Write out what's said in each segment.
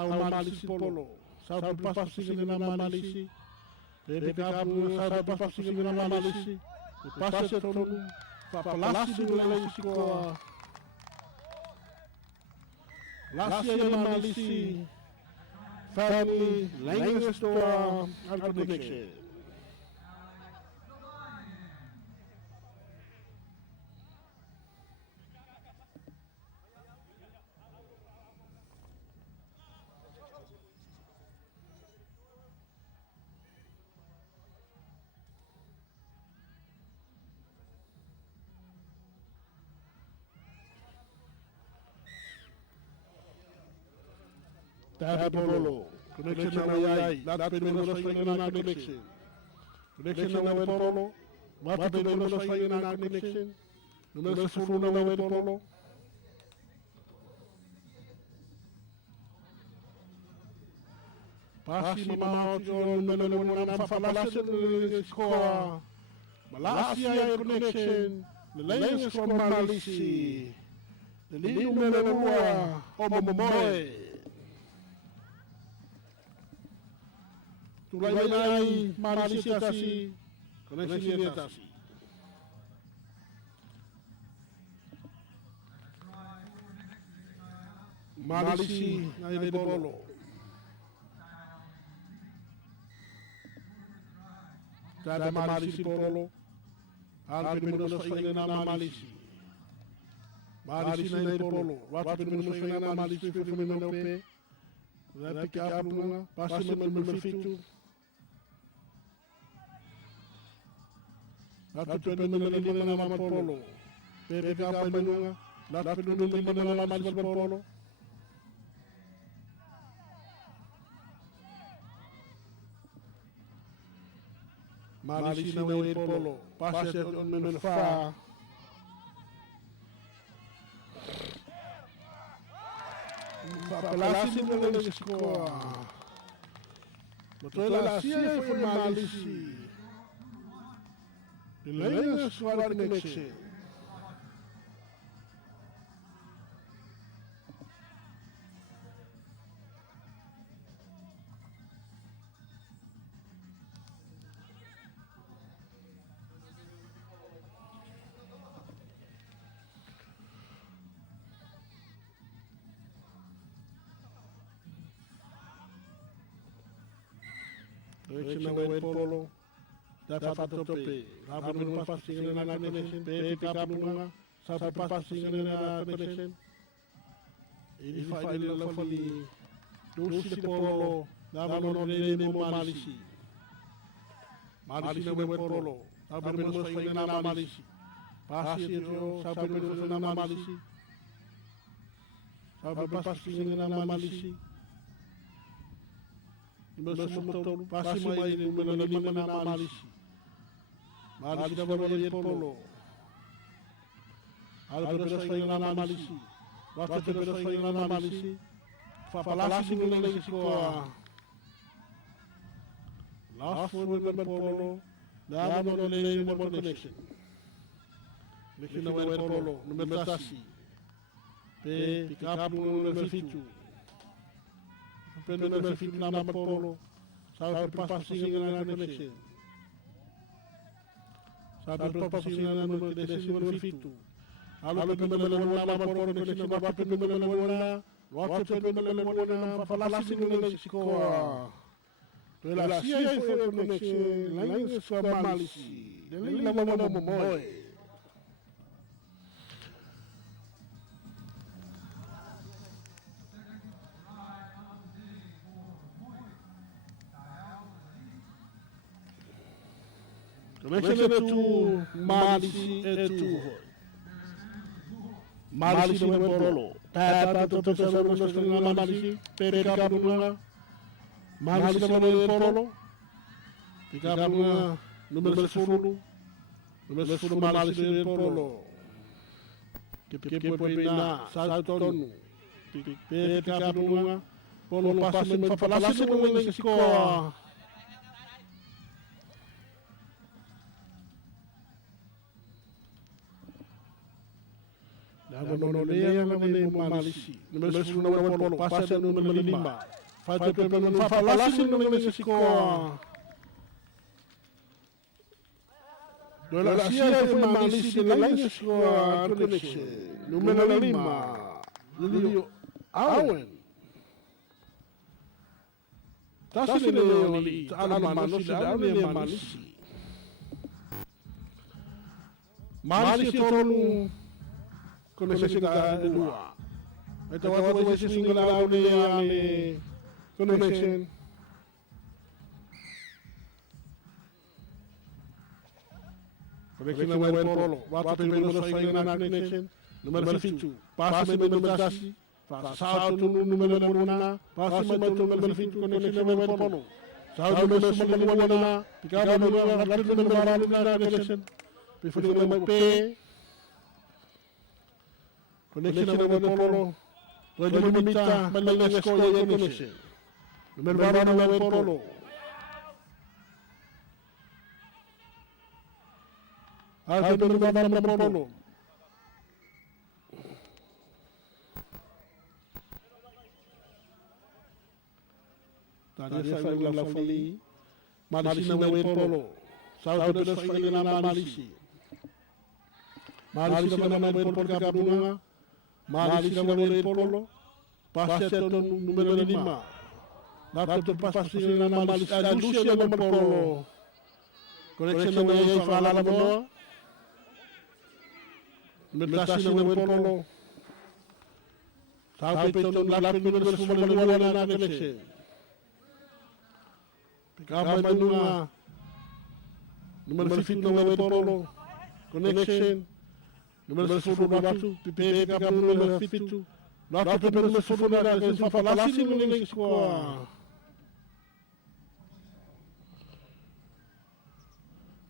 au malisi polo. Sau papasingi na malisi. Pede kapu sau papasingi na malisi. Pase tonu. Papalasi na malisi ko. Lasi ya malisi. Family, language store, and connection. Tabolo, connection na way, that pwede mo sa iyo na connection. Connection na way polo, what pwede mo sa iyo na connection. Numero sa full na way polo. Pasi mama o numero mo na papalasin ng score. Malasi ay connection, nilayos ko malisi. Nili numero mo o mamoy. Tulay ay malisitasi, koneksinietasi. Malisi na ibolo. Tada malisi polo. Alpin mo sa iyo na malisi. Malisi na ibolo. Wapin mo sa iyo na malisi pwede pe. Napik up mo pasi mo fitu. Lato pwede mo naliliman na naman polo. Pwede ka pa mo nga. Lato pwede mo naliliman na naman sa polo. Malisi na way polo. Pase on men fa. Papalasin mo lang yung score. Matola siya ay malisi. Nilayos ko ang connection. Direction na way polo. Dapat tope. Habang mo passing na connection, pick up mo nga sa passing na connection. Identify nila fali. Dosi de polo. Dapat mo nilini mo malisi. Malisi na way polo. Sabi mo sa iyo na malisi. Pasi ito, sabi mo sa na malisi. Sabi passing na malisi. Imasumutol, pasi mo ay nililiman na malisi. Malisi na wala yung polo. Alpero sa iyo na malisi. Bakit pero sa iyo na malisi? Papalasin mo lang yung score. Last one with polo. Dami mo nilay yung connection. Connection na wala polo. Numero tasi. Pick up mo numero fitu. Pwede numero fitu na polo. Sa passing na connection. Sabi papasin na numero numero fitu. Alo numero na polo connection na wapi numero na. Wapi numero na papalasin mo lang yung score. Pela siya ay for connection. Language for malisi. Dali na mamoy. Connection to malisi etu. Malisi na polo. Tata to sa malisi. Peka bunga. Malisi na polo. Peka bunga. Numero 10. Numero 10 malisi na polo. Que poi na saltonu. Peka bunga. Polo pasi mo papalasin mo lang yung score. no lea nga mane mo malisi. Número 1 no polo, pasa número 5. Falta pepe no falasi no Mexico. Dola sia de malisi de Mexico connection. Número 5. Lilio Awen. Tasi le oli almano si le malisi. Malisi tonu connection da dua. Ito wato wesi singala uli connection. Connection na wen polo. Wato pe no sa na connection. Numero 5. Passa me no dasi. Salto no número 1. Passa me no número 5 connection na wen polo. Salto no número 1. Picaba no número 1 na connection. Before the number P. Connection na wen polo. Pwede mo mita, malalas ko yung connection. Numero 1 na wen polo. Alto numero 1 na polo. Tadi sa yung lafali. Malisi na wen polo. Salto dos sa yung na malisi. Malisi na wen polo kapunga. Malisi na wen polo. Passa no número 5. Dato passa na malisi. Lucia na polo. Connection na wen fala la mo. Metasi na wen polo. Sabi ito lapin número 1 na connection. Picaba numa número 5 na wen polo. Connection. Número 4 na batu. Pipe picaba número 5. Lato pepe número 4 na connection. Falasi no Mexico.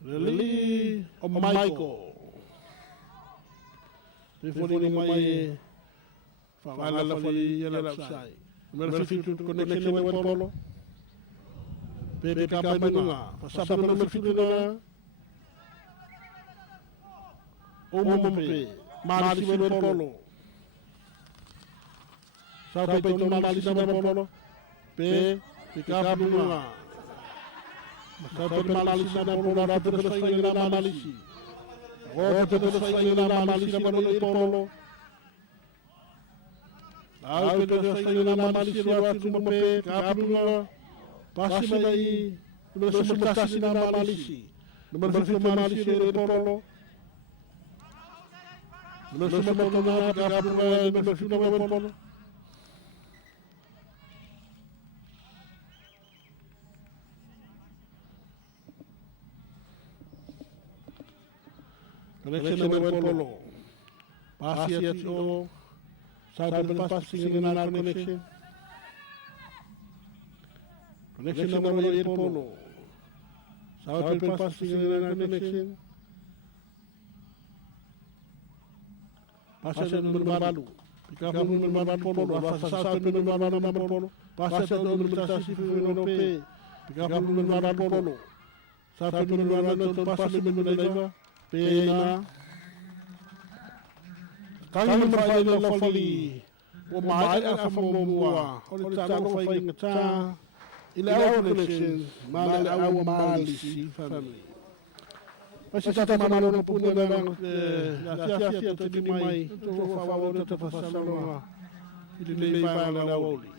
Really? O Michael. Before the may fala la fali yala sai. Numero 5 connection na wen polo. Pepe kapa nunga. Pasapa numero 5 na. Umumpe. Malisi wen polo. Sabi ito malisi na wen polo. Pepe kapa nunga. Sabi malisi na wen polo. Rato sa iyo na malisi. Rato sa iyo na malisi na wen polo. Rato sa iyo na malisi na wen kapa nunga. Passa daí, número 5 Tassi na malisi. Número 5 malisi wen polo. Número 5 na kapa nunga. Número 5 na wen polo. Connection na wen polo. Passa ito. Sabi passing na connection. Connection na wen polo. Sabi passing na connection. Passa número malu. Picaba número malu polo. Passa número malu polo. Passa número Tassi no P. Picaba número malu polo. Sabi número malu passa número leva. Pena. Kaya mo fai la fali. O mai a famomua. O tano fai ngata. Ila our connection. Mala our malisi family. Mas sa tama no puno na lang sia to di mai. To favor to pasalo. Ili pa la oli.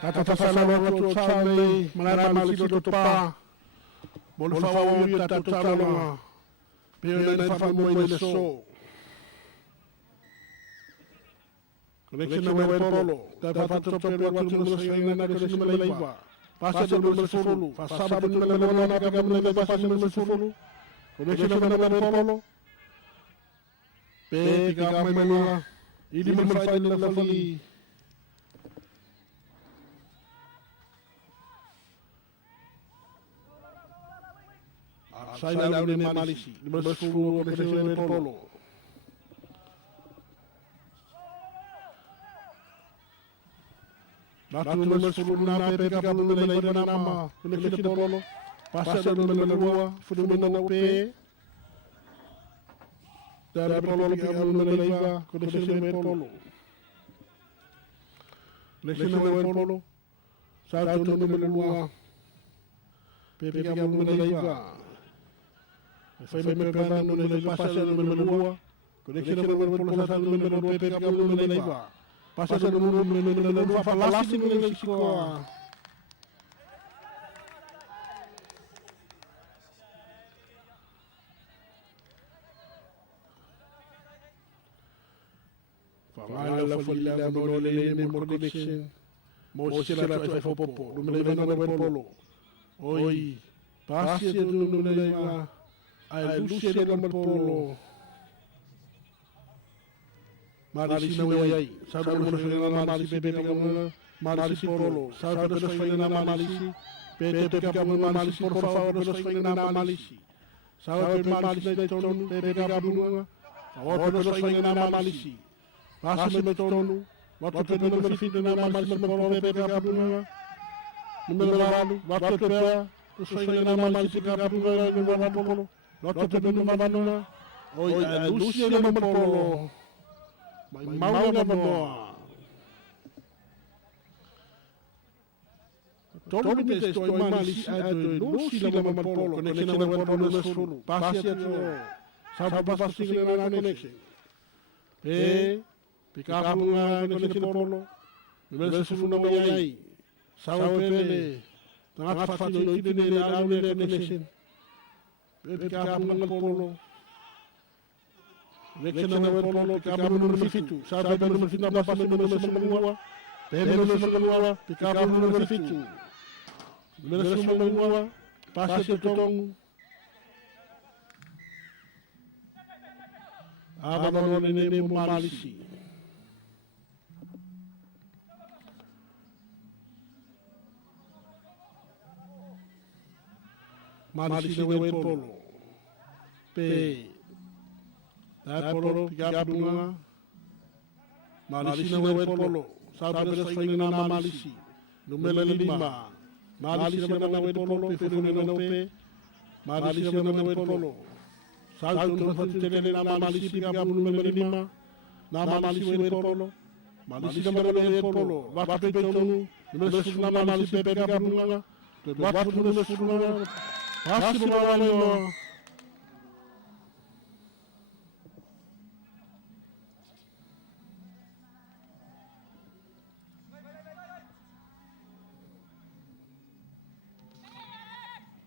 Tata sana watu chale mana malisito pa. Bol fa o tata chale. Pero na fa mo ile so. Connection na wel polo. Tata fa pero watu mo sa na connection na laiba. Pasa do mo solo. Fa sabe do mo na ka mo na pasa mo solo. Connection na wel polo. Pe piga mo na. Ili mo fa na la fali. Sai la ne malisi. Mo solo connection na wel polo. Datu numero sulu na pepe ka numero laiba na nama. Connection na polo. Pasa do numero lua. Fudu numero pe. Dari polo ka numero laiba. Connection na polo. Connection na polo. Sa do numero lua. Pepe ka numero laiba. Fai me pe numero laiba. Pasa do numero lua. Connection na polo. Sa do numero pepe ka numero laiba. Pasa do numero lua. Falasi no Mexico. Fala folha no le mo connection. Mo se la fa fa popo. Numero no bel polo. Oi. Passa do numero leva. Ai luce do bel polo. Marisi não é aí. Sabe como nós fazemos na Marisi, Pepe pegamos Marisi polo. Sabe como nós fazemos na Marisi? Pepe pegamos Marisi, por favor, nós fazemos na Marisi. Sabe como Marisi de tono? Pepe pegamos a outra nós fazemos na Marisi. Passa me tono. Bota Pepe no fim na Marisi, por Pepe pegamos número valo. Bota Pepe, nós fazemos na Marisi, pegamos número polo. Bota Pepe no valo. Oi, a Lúcia no polo. Mau na manoa. Todo me estou em malícia a do Lucy na mano polo, conexão na polo no solo. Passe a sabe passa seguir na conexão. Picar na conexão polo. Me se funa me aí. Sabe pele. Tá fácil no ide de lá na conexão. Picar na polo. Connection na wel polo, pick-up numero fitu. Sabe numero fitu na passa numero sumua. Pede numero sumua, pick-up numero fitu. Numero sumua, passa de tong. Aba no ne mo malisi. Malisi na wel polo. Pe polo, pick-up bunga. Malisi na wel polo. Sabe das fazendo na malisi. Número 5. Malisi na wel polo, pefune no pe. Malisi na wel polo. Salto no fazendo na malisi, pick-up número 5. Na malisi wel polo. Malisi na wel polo. Vai pe tonu. Número 5 na malisi, pick-up bunga. Vai número 5. Passa no balão.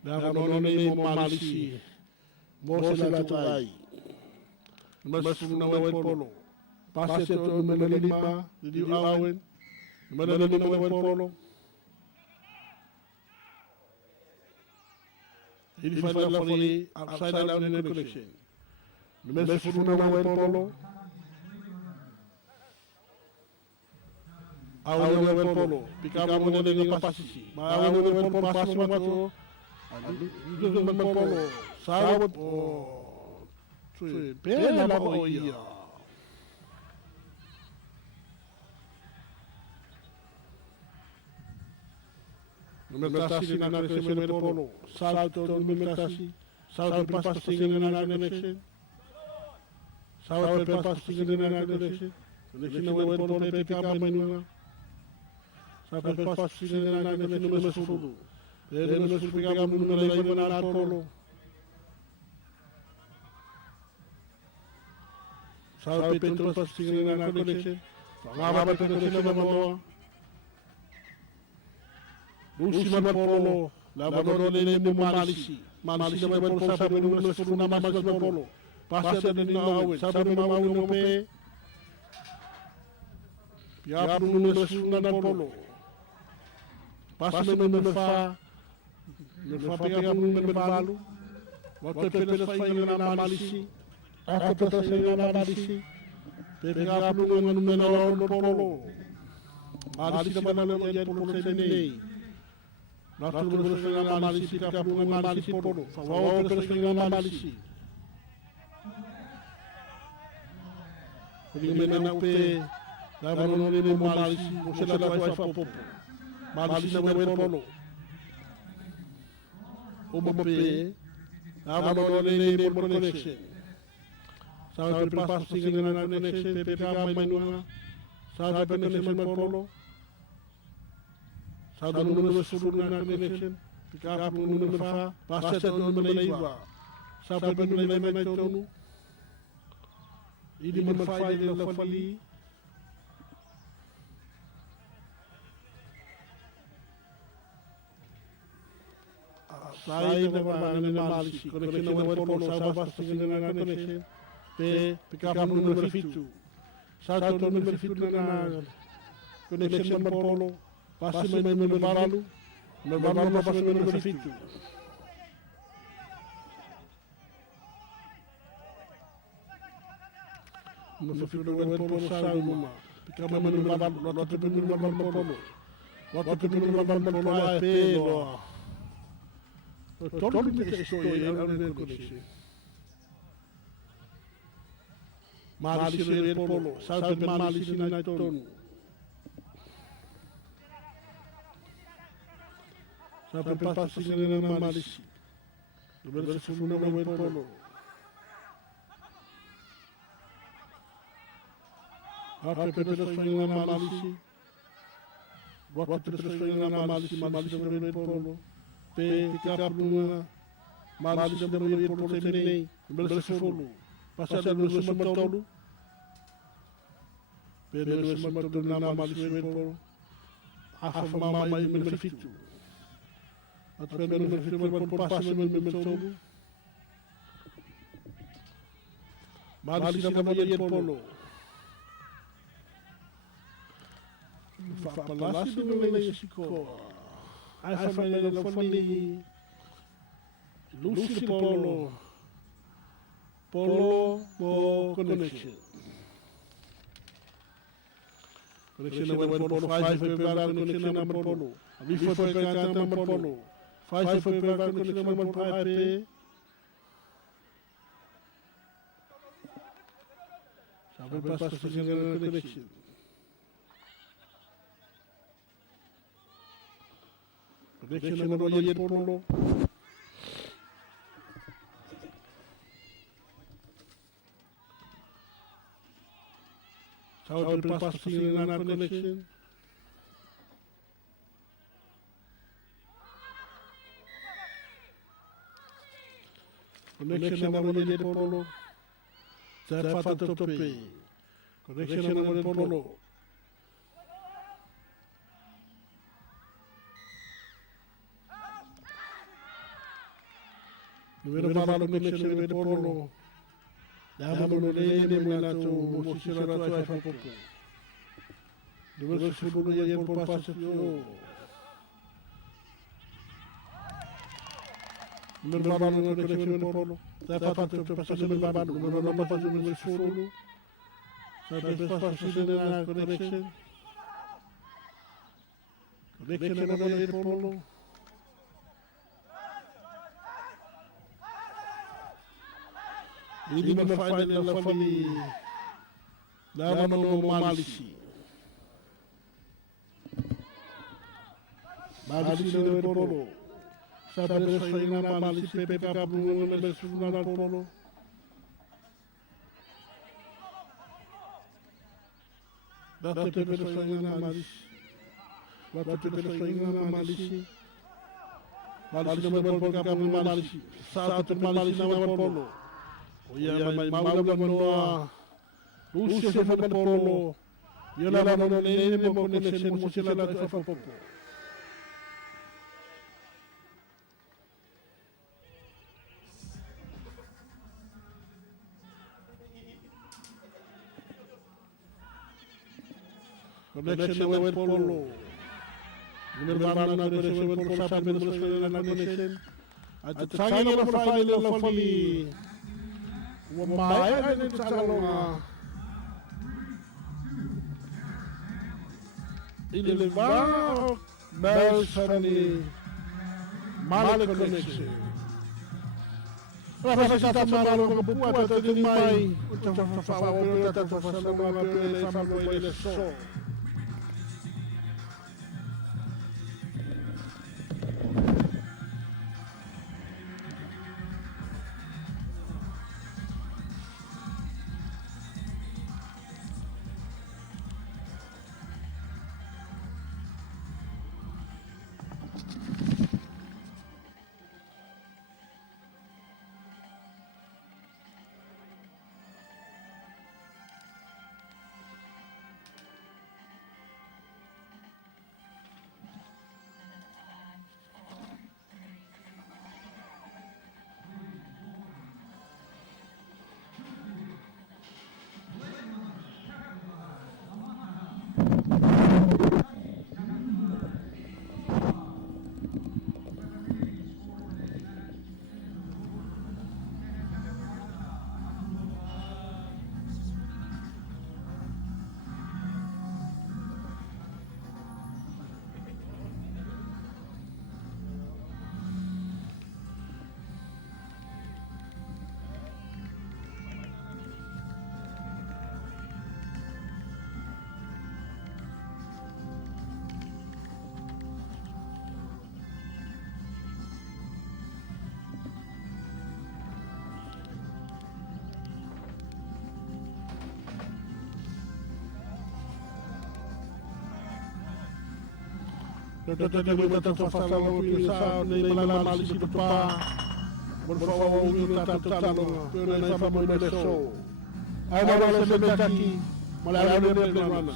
Dava no nome malisi. Moça lá vai. Mas não é polo. Passe o número 5 de Owen. Número 5 não é polo. Ele faz lá fora upside down in the connection. Número 5 não é polo. Owen não é polo. Picava o número 5 passe. Mas Owen não é polo passe matou. Itu polo, sawat pena la oia. Numertasi na connection polo, salto numertasi, salto passing na connection, salto passing na connection, connection na wel polo pick-up menu, salto passing na connection número sulu. Ele nos pegava no número na polo. Sabe Petro para seguir na conexão. Falava para conexão na mão. Lucy Polo, Lavanone Malisi, Malisi Polo, Sabino Suna Mamas Polo, Passa de Nau, Sabino Maupe, Piapuno Suna Polo, Passa no Fa, no Fabiano Mervalo, what the Pelas Fayana Malisi, after the Sayana Malisi, Piapuno Menor Polo, Malisi Banana Polo Senei. Nós temos que fazer análise de análise polo. Favor para fazer análise. Primeiro não pe, dava no nome de análise, você lá vai fazer popo. Análise não é polo. O pe, dava no nome de connection. Sabe para passar seguindo na connection, pegar mais uma. Sabe para connection polo. Sabe no número sul na connection, ficar no número fa, passa no número leiva. Sabe no número leiva então, e de uma falha da fali. Sai da análise, connection não é polo, sabe basta seguir na connection, ficar no número fito. Sabe no número fito na connection no polo. Passa o número Mervalo passa o número fito. No fito do polo sai uma. Fica o número Mervalo, nota o número Mervalo polo. Nota o número Mervalo polo é pelo. Todo mundo que estou aí, eu não conheço. Malisi ele polo, sabe malisi na tono. Sabe para seguir na malícia. No verso fundo não é polo. Até pessoas sonham na malícia. Bota pessoas sonham na malícia, malícia não é polo. Ficar numa malícia não é polo também. No verso fundo. Passar no verso matolo. Pelo verso matolo na malícia não é polo. A fama mais benefício. Atau memang pasti memang Malisi nama dia polo. Falasi no Mexico. Ai família não fali. Lucy Polo. Polo connection. Connection number polo 5 foi pegar connection number polo. Abi foi pegar number polo. Faz foi pegar connection number IP. Sabe para fazer a connection. Connection number dia polo. Sabe para fazer a connection. Connection number dia polo. Saya fatto topi. Connection number polo. Numero malo connection number polo. Damo no lene mulato musicero la tua fa poco. Numero solo ya por passo. Numero malo connection number polo. Saya fatto passo numero malo. Numero malo passo numero solo. Saya passo na connection. Connection number polo. Ini memang la fali nama no malisi. Malisi no polo. Sabe sair na malisi pepe kablu no mesuna na polo. Date pepe sair na malisi. Date pepe sair na malisi. Malisi no polo kablu malisi. Sabe malisi na polo. Oya mau manoa Lucy se fa polo yo la no nene mo connection mo se la fa popo Connection with Polo. Nirvana na connection with Polo sa administration na connection. At sayang yung file nila fali. Wamaya na din sa kalong Ililva Bell Sunny Mali connection. Rasa sa tamalo ko buat at din may sa fawo at sa salamat sa fawo ile so. Tetapi kita terfasal usaha ni malamal si tupa berfawa uyu tatap calong pero na fa mo leso ay na wala sa betaki malala ni Belgrano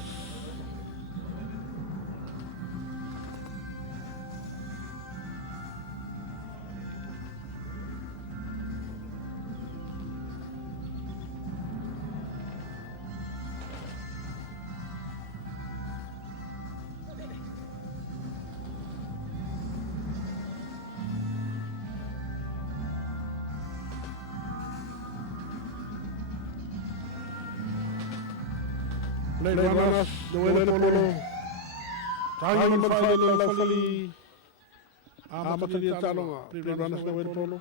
Levanas, Noel Polo, Kaya Marfali, Lafali, Amatali Talonga, Levanas, Noel Polo.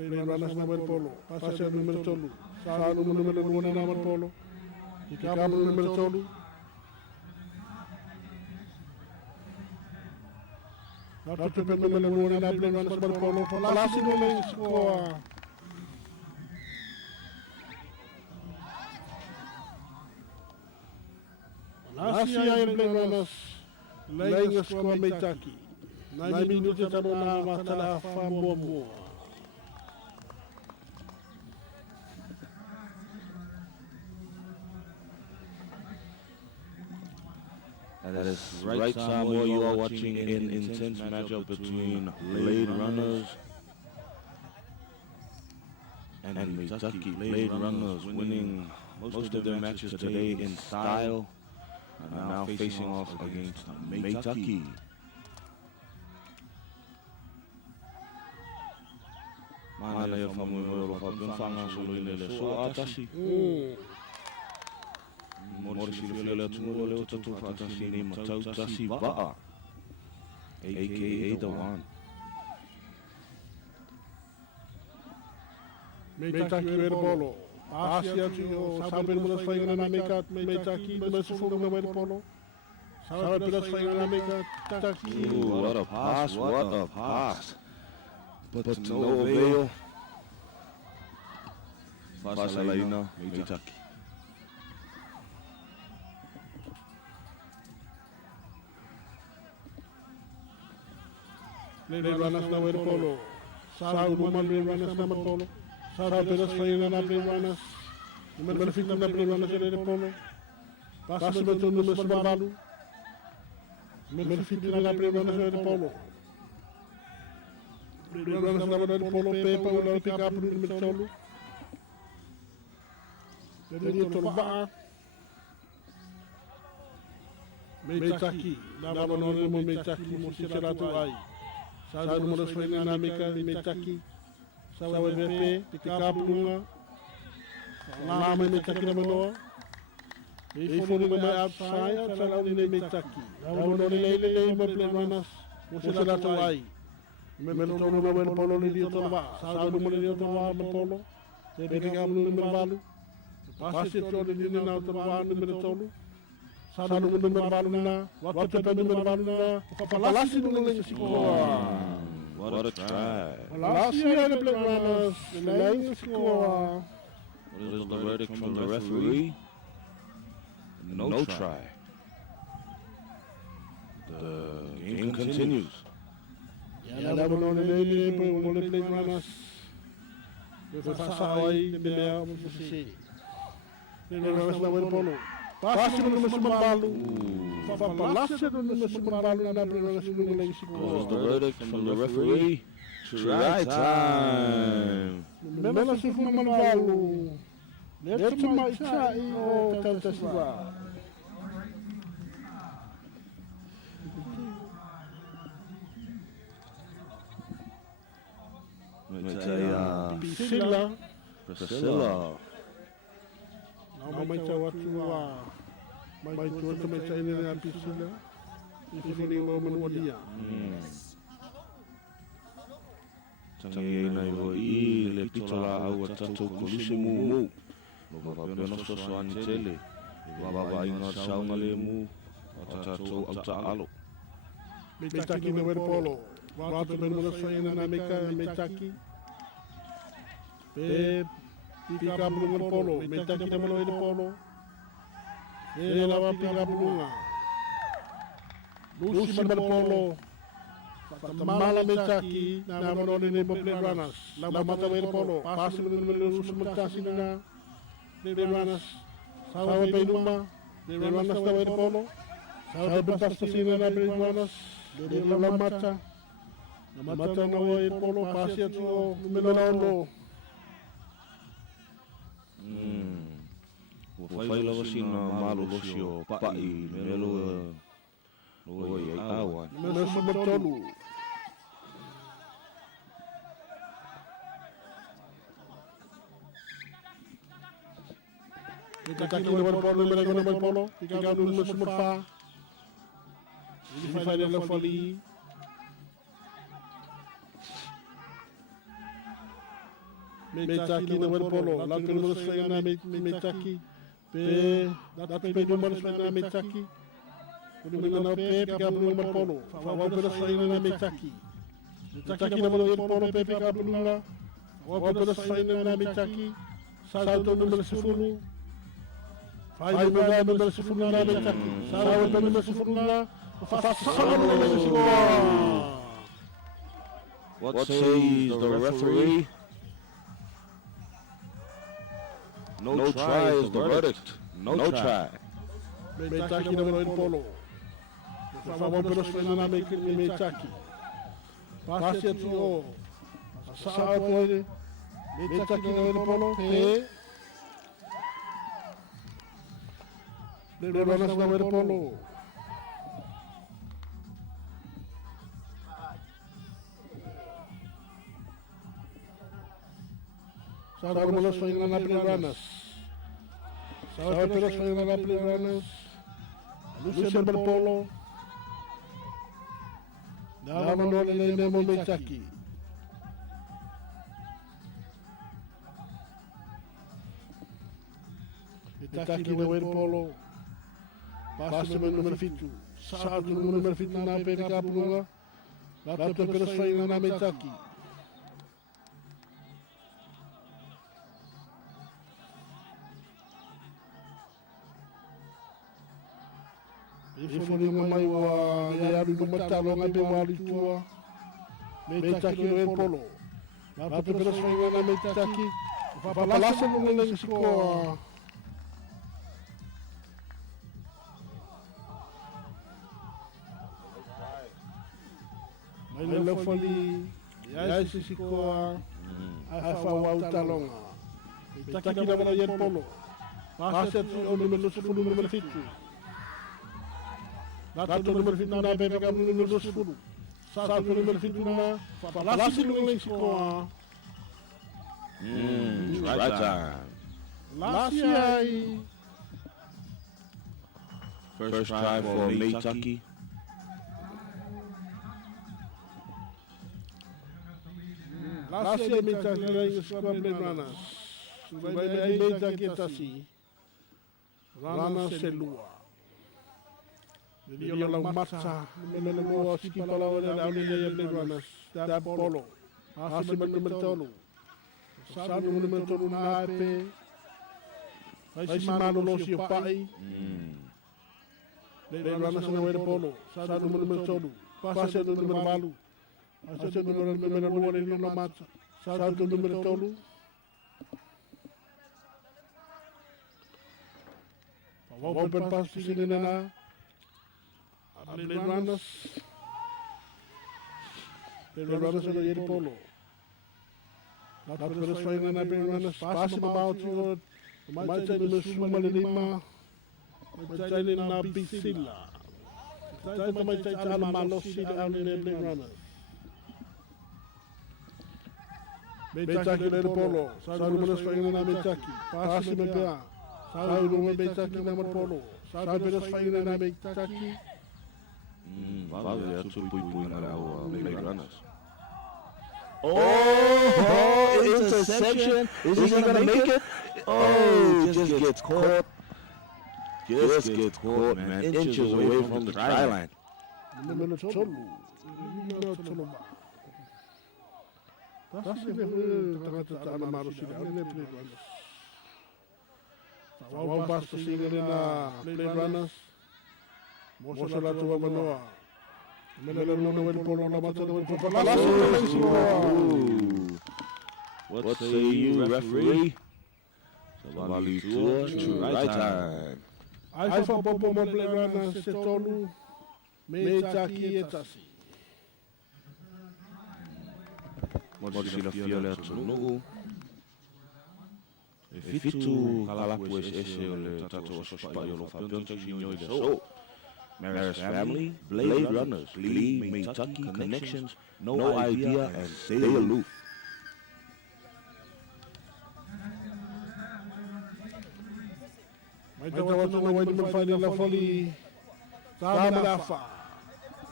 Levanas, Noel Polo, Pasha número Tolu, Salo número 1 Noel Polo, Icabo número Tolu. Dapat pemilihan luar negeri dengan berpolo polasi oleh sekolah. Polasi yang berlemas lagi sekolah metaki. 9 minit tahu nama masalah fambomo. That is right, Samuel. You are watching an intense matchup between Blade Runners and Meitaki. Blade Runners winning most of their matches today in style, and now facing off against Meitaki. Mana ya famu fanga solo ile so atashi. Morisi Fiole Tumule Utatu Fantasy name Matautassi Ba'a, aka The One. Meitaki Polo. Asia Tio, Saber Mulas Faina Mekat, Meitaki, Mesufuru Noel Polo. Saber Mulas Faina Mekat. What a pass, what a pass. But no avail. Fasalaina, Meitaki. Levanas Noel Polo. Sabe Rumal Levanas Noel Polo. Sabe Pelas Faina Levanas. Número 5 na Levanas Noel Polo. Passa betul número 9. Número 5 na Levanas Noel Polo. Runners na wala polo pepa wala pick up ng solo. Dito ba? Meitaki, naman noon mo Meitaki mo si Sirato ay. Sa mo na sway na namika Meitaki. Sa WP pick up nga. Lama Meitaki naman no. Ifo ni may outside at sa law ni Meitaki. Naman noon nilay mo play runners mo si Sirato ay. Meron to na wen polo ni dito ba. Sa mo ni dito ba polo. Pick up ng numero. Pasit to ni na to ba numero tolo. Sana mo numero na. What to numero na. Papalasi mo lang si Sikoa. What a try. Last year the Black Runners delaying Sikoa. What is the verdict from the referee? No try. The game continues. Yala mo na nilay mo the Black Runners. Sasaway nila mo si. Runners na wen polo. Pasti mo naman sumabalo. Papalasa doon naman sumabalo na Runners mo nila What is Sikoa. the verdict from the referee? Try time. Mela si Fumabalo. Let's maichai o tantasiwa. Priscilla. Priscilla. Now may chawatua. May tuwa may chain na Priscilla. Ifo ni mo manudia. Tangi na yo I le pitola au atato kolisi mu. No papio no so so ani tele. Baba inga saunga le mu. Atato au ta alo. Meitaki no polo. Watu ben mo sa ina na Meitaki. Pick up ng polo. Meitaki na mo polo. Lawa pick up nga. Lucy man polo. Mala Meitaki na mo ni mo play runners. Lawa mata polo. Pasi mo ni Lucy magkasi na play runners. Sawa pa inuma. Play runners na polo. Sawa bentas sa sina na play runners. Lawa mata. Mata na polo. Pasi at so numero 1. Wafai lawa sina malu losio pai melo lo ai awan. Mesu bertolu. Kita kaki nomor polo. Kita dulu mesu berfa. Ini file lo foli. Meitaki nomor polo. Lalu nomor saya Meitaki. Dapat nomor saya Meitaki. Kemudian pick up nomor polo. Favor pelo saya Meitaki. Meitaki nomor polo pick up nomor. Favor pelo saya Meitaki. Salto nomor 10. Five nomor 10 na Meitaki. Salto nomor 10 na. Fasal nomor 10. What says the referee? No try is the verdict. No try. Meitaki nomor polo. Favor pelo saya Meitaki. Pasi at yo. Sa pole. Meitaki nomor polo. Runners nomor polo. Sabe como los sueñan na play runners. Sabe pero sueñan na play runners. Lucian Polo. Dama no le nemo Meitaki. Meitaki no polo. Passa o número 20. Sabe o número 20 na PK Punga. Lato pero sueñan na Meitaki. Ifo ni mai wa ya du matalo ngabe wali tua. Meitaki no polo. Lato pero sueñan na Meitaki. Papalasa mo lang Sikoa. May lofali. Yai sisikoa. Aifa wautalonga. Taki na wala yen polo. Paset o número 10 número 5. Dato número 5 na bebe kam número 10. Satu número 5 na palasi número 5. Right time. Lasiai. First try for Meitaki. Lasiai Meitaki na squad play runners. Vai Meitaki tasi. Rana selua. Jadi lang matcha. Melemo skipala wala awli ya play runners. Tap polo. Asi numero tolo. Sabe o número todo na AP. Vai se mano no se pai. Play runners na wele polo. Sabe o número todo. Passa o número malu. Passa o número luar ni no matcha. Sabe o número todo. Open pass sini na. Play runners. Play runners na wele polo. Laat we spelen naar binnen, passen maar bouwtje. Maar zijn de summa lima. Maar zijn in na Bisilla. Zijn maar zijn allemaal los die aan in de runners. Betaki de polo. Zou we spelen naar Betaki. Passen met ja. Zou we Betaki naar polo. Zou we spelen naar Betaki. Wow, ja, zo pui naar de runners. Oh, interception. Is he going to make it? Oh, just gets caught. Just gets caught, man. Inches away from the try line. Numero Cholu. Numero Cholu. Dat is de aan de Marusida. Wou basta zingen in Play Runners. Mosso la tua manoa. What say you, referee? Somebody to right time. Ai fa popo mo Play Runners se tolu. Meitaki etasi. Modi sila fiole atunugu. E fitu kalapu ese ole tato ospaiolo fapionto sinyo ide so. Maris family, Blade Runners, Lee, Meitaki, connections, no idea, and stay aloof. Mas então eu não vou me fazer na folia. Sabe lá fa.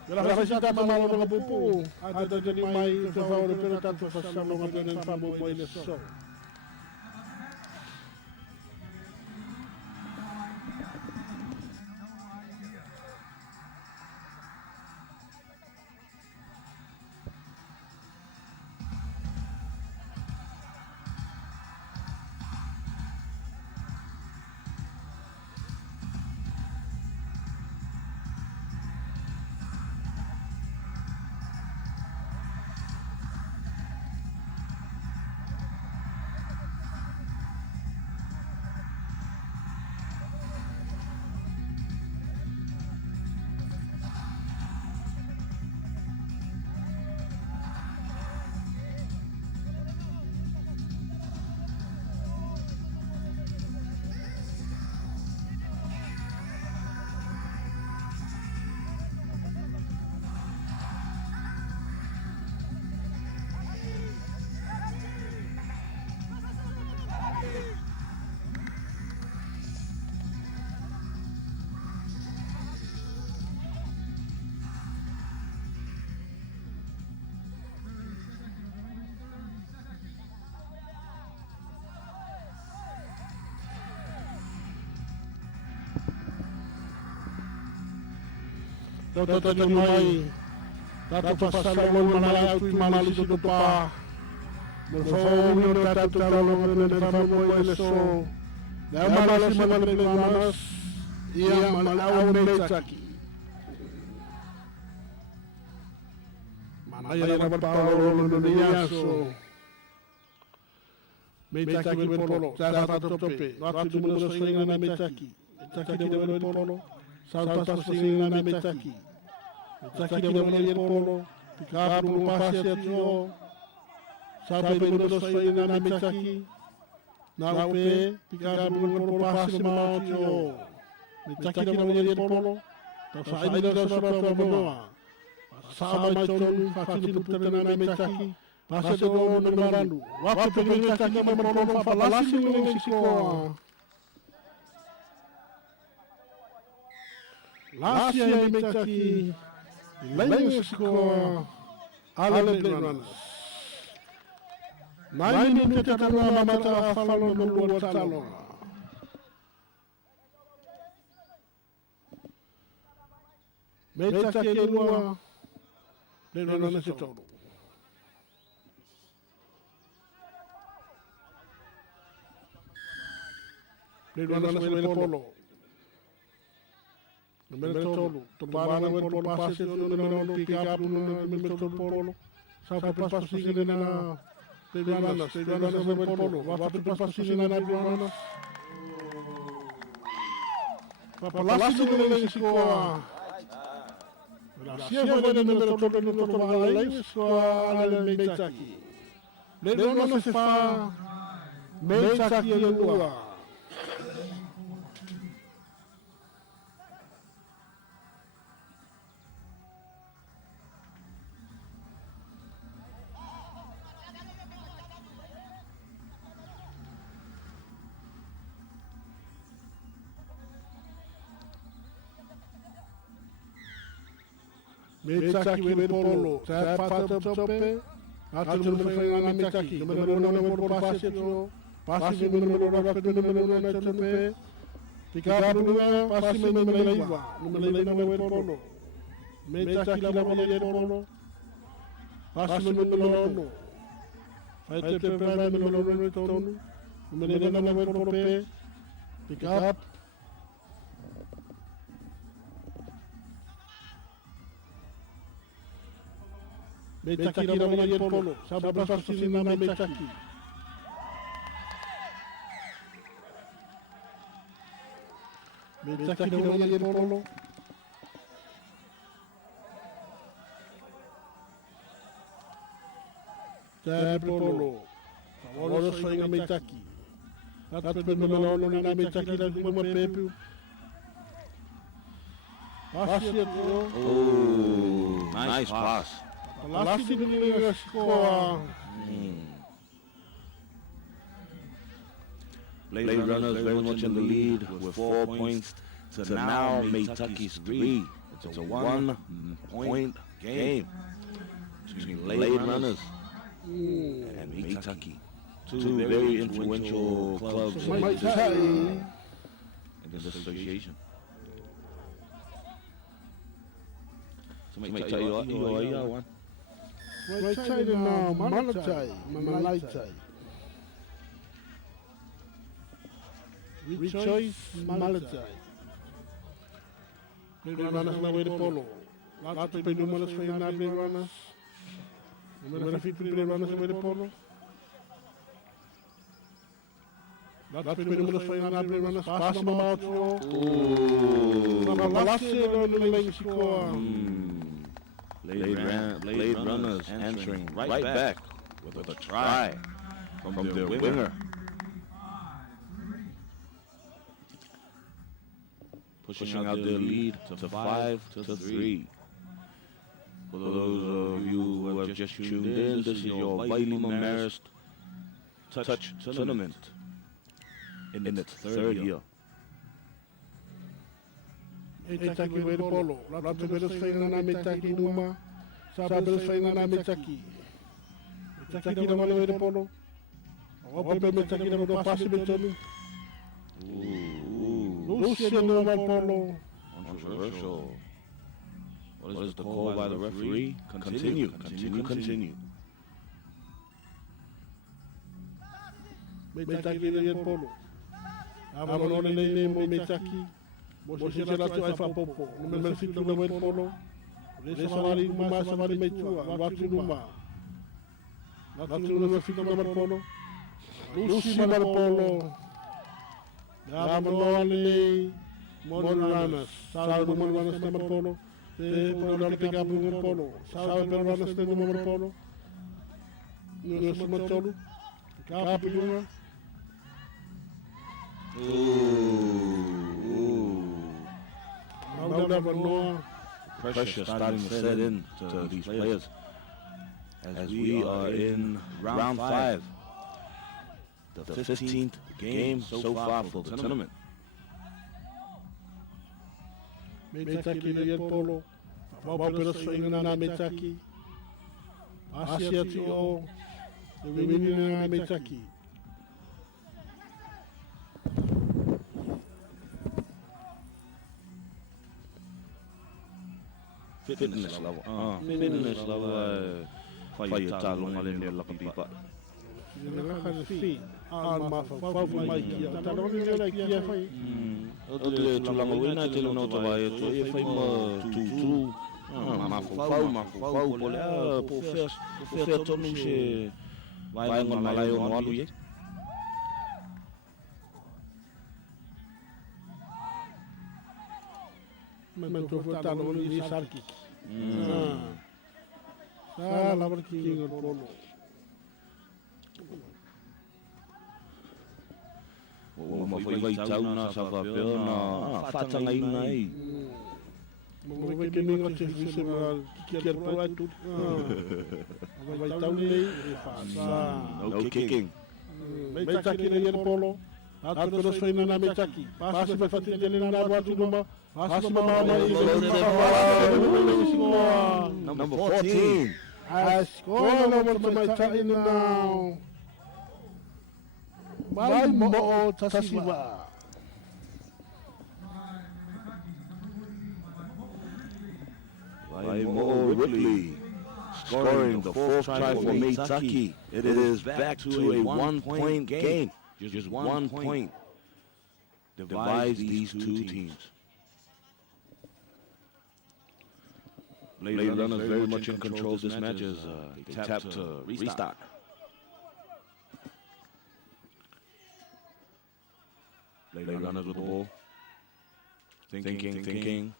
Ela vai ficar com mal no bubu. Até de mai que vai o pelo tanto fação no aprender para mo ele só. Toto de mai. Tato passalo mo malaya tu mali do pa. No fone no tato talo no de famo mo ele so. Da malo si mal pleganas. Ia malau Meitaki. Manaya na Paulo no dia so. Meitaki del polo. Tara tope. Waktu número 6 na Meitaki. Meitaki del polo. Salta pasing na Meitaki. Meitaki del polo. Picar no passe atio. Sabe número 6 na Mechaki. Na UP, picado número polo passe Mautio. Mechaki na mulher polo. Então sai da sua própria. Sama mais tonu, fazendo puta na Mechaki. Passa do número. Waktu pengen Mechaki na polo falasi no Mexico. Lasi na Mechaki. Mexico. Ale Blade Runners. 9 minutes tatalo mata falo no luar talo. Meta ke lua le rana se todo. Le rana se polo. Numero todo. Tomara el polo pase numero no pick up numero polo. Sabe passo sigue na Peruanas no el polo. Va a passo sigue na Peruanas. Papalasi no Mexico. Gracias por el número todo no tomar la Mexico al Mechaki. Le no se fa Mechaki el lugar. Mechaki el polo, saya patap sope, atur numero na Mechaki, numero 1 por pasi numero 2 na sope, picar numero pasi numero iba, numero el polo, Mechaki la bola el polo, pasi numero 1, fai te prepara numero 1 tono, numero 9 por P, pick up. Mechaki la bola y el polo. Sabe paso sin una Mechaki. Mechaki la bola y el polo. Sabe polo. Ahora soy una Mechaki. Dapat numero 1 na Mechaki la como Pepe. Pass it. Oh, nice pass. Last in score. Blade Runners very much in the lead with 4 points to now Meitaki's 3. It's a 1 point game. Excuse me, Blade Runners and Meitaki. Two very influential clubs in this association. So Meitaki, you got one. Right side now, Malachai. Rejoice Malachai. Blade Runners na way de polo. Laat pe numeros foi na Blade Runners. Numero 50 Blade Runners na way de polo. Laat pe numeros foi na Blade Runners. Passa no Mautio. Na Malasse no Mexico. Blade Runners answering right back with a try from their winger. Pushing out their lead to 5-3. For those of you who have just tuned in, this is your Bailima Marist Touch Tournament in its third year. Mechaki way de polo. Laat de beres feina na Mechaki numa. Sabe beres feina na Mechaki. Mechaki na way de polo. Ope Mechaki na do passe betoni. Luciano no polo. Controversial. What is the call by the referee? Continue. Mechaki na polo. Abano le Mechaki. Você já lá vai para popo. Número 5 no meio polo. Deixa savari uma savari meitua. Latu numa. Latu número 5 no meio polo. Lucy no polo. Abano Moranas. Sabe no Moranas no polo. Te polo pick up no polo. Sabe Moranas no polo. Nyo Sumatolu. Kapilunga. Maula Vanoa. Pressure starting to set in to these players as we are in round 5, the 15th game so far for the tournament. Metaki le polo. Wapera swinga na Metaki. Asia tio. The winning na Metaki. Fitness level. Fitness level. Fire talong alin nila kapipa. Nakaka fi. Alma fa mai kia. Talong nila kia fai. Odle tulang wina tilo no tabaye to e fai ma tu. Ma fau pole po fer tonu se vai ngon malayo no alu ye. Mentofu talong ni Sarki. Labar king polo. Ma fai tau na sa fa pe na fatanga ina ai. Mo vai que ninguém te visse mal quer polo tu. Vai tau nei fa. No kicking. Metaki le polo. Atro swina na Metaki. Pasi pa fati jene na watu numa. Pasi mama Number 14. I score number to my Metaki now. Mai mo Tasiva. Mo Ridley scoring the 4th try for Metaki. It is back to a 1-point game. Just 1 point divides these two teams. Lady Runners very much in control of this match as they tap to restart. Lady Runners with the ball. Thinking.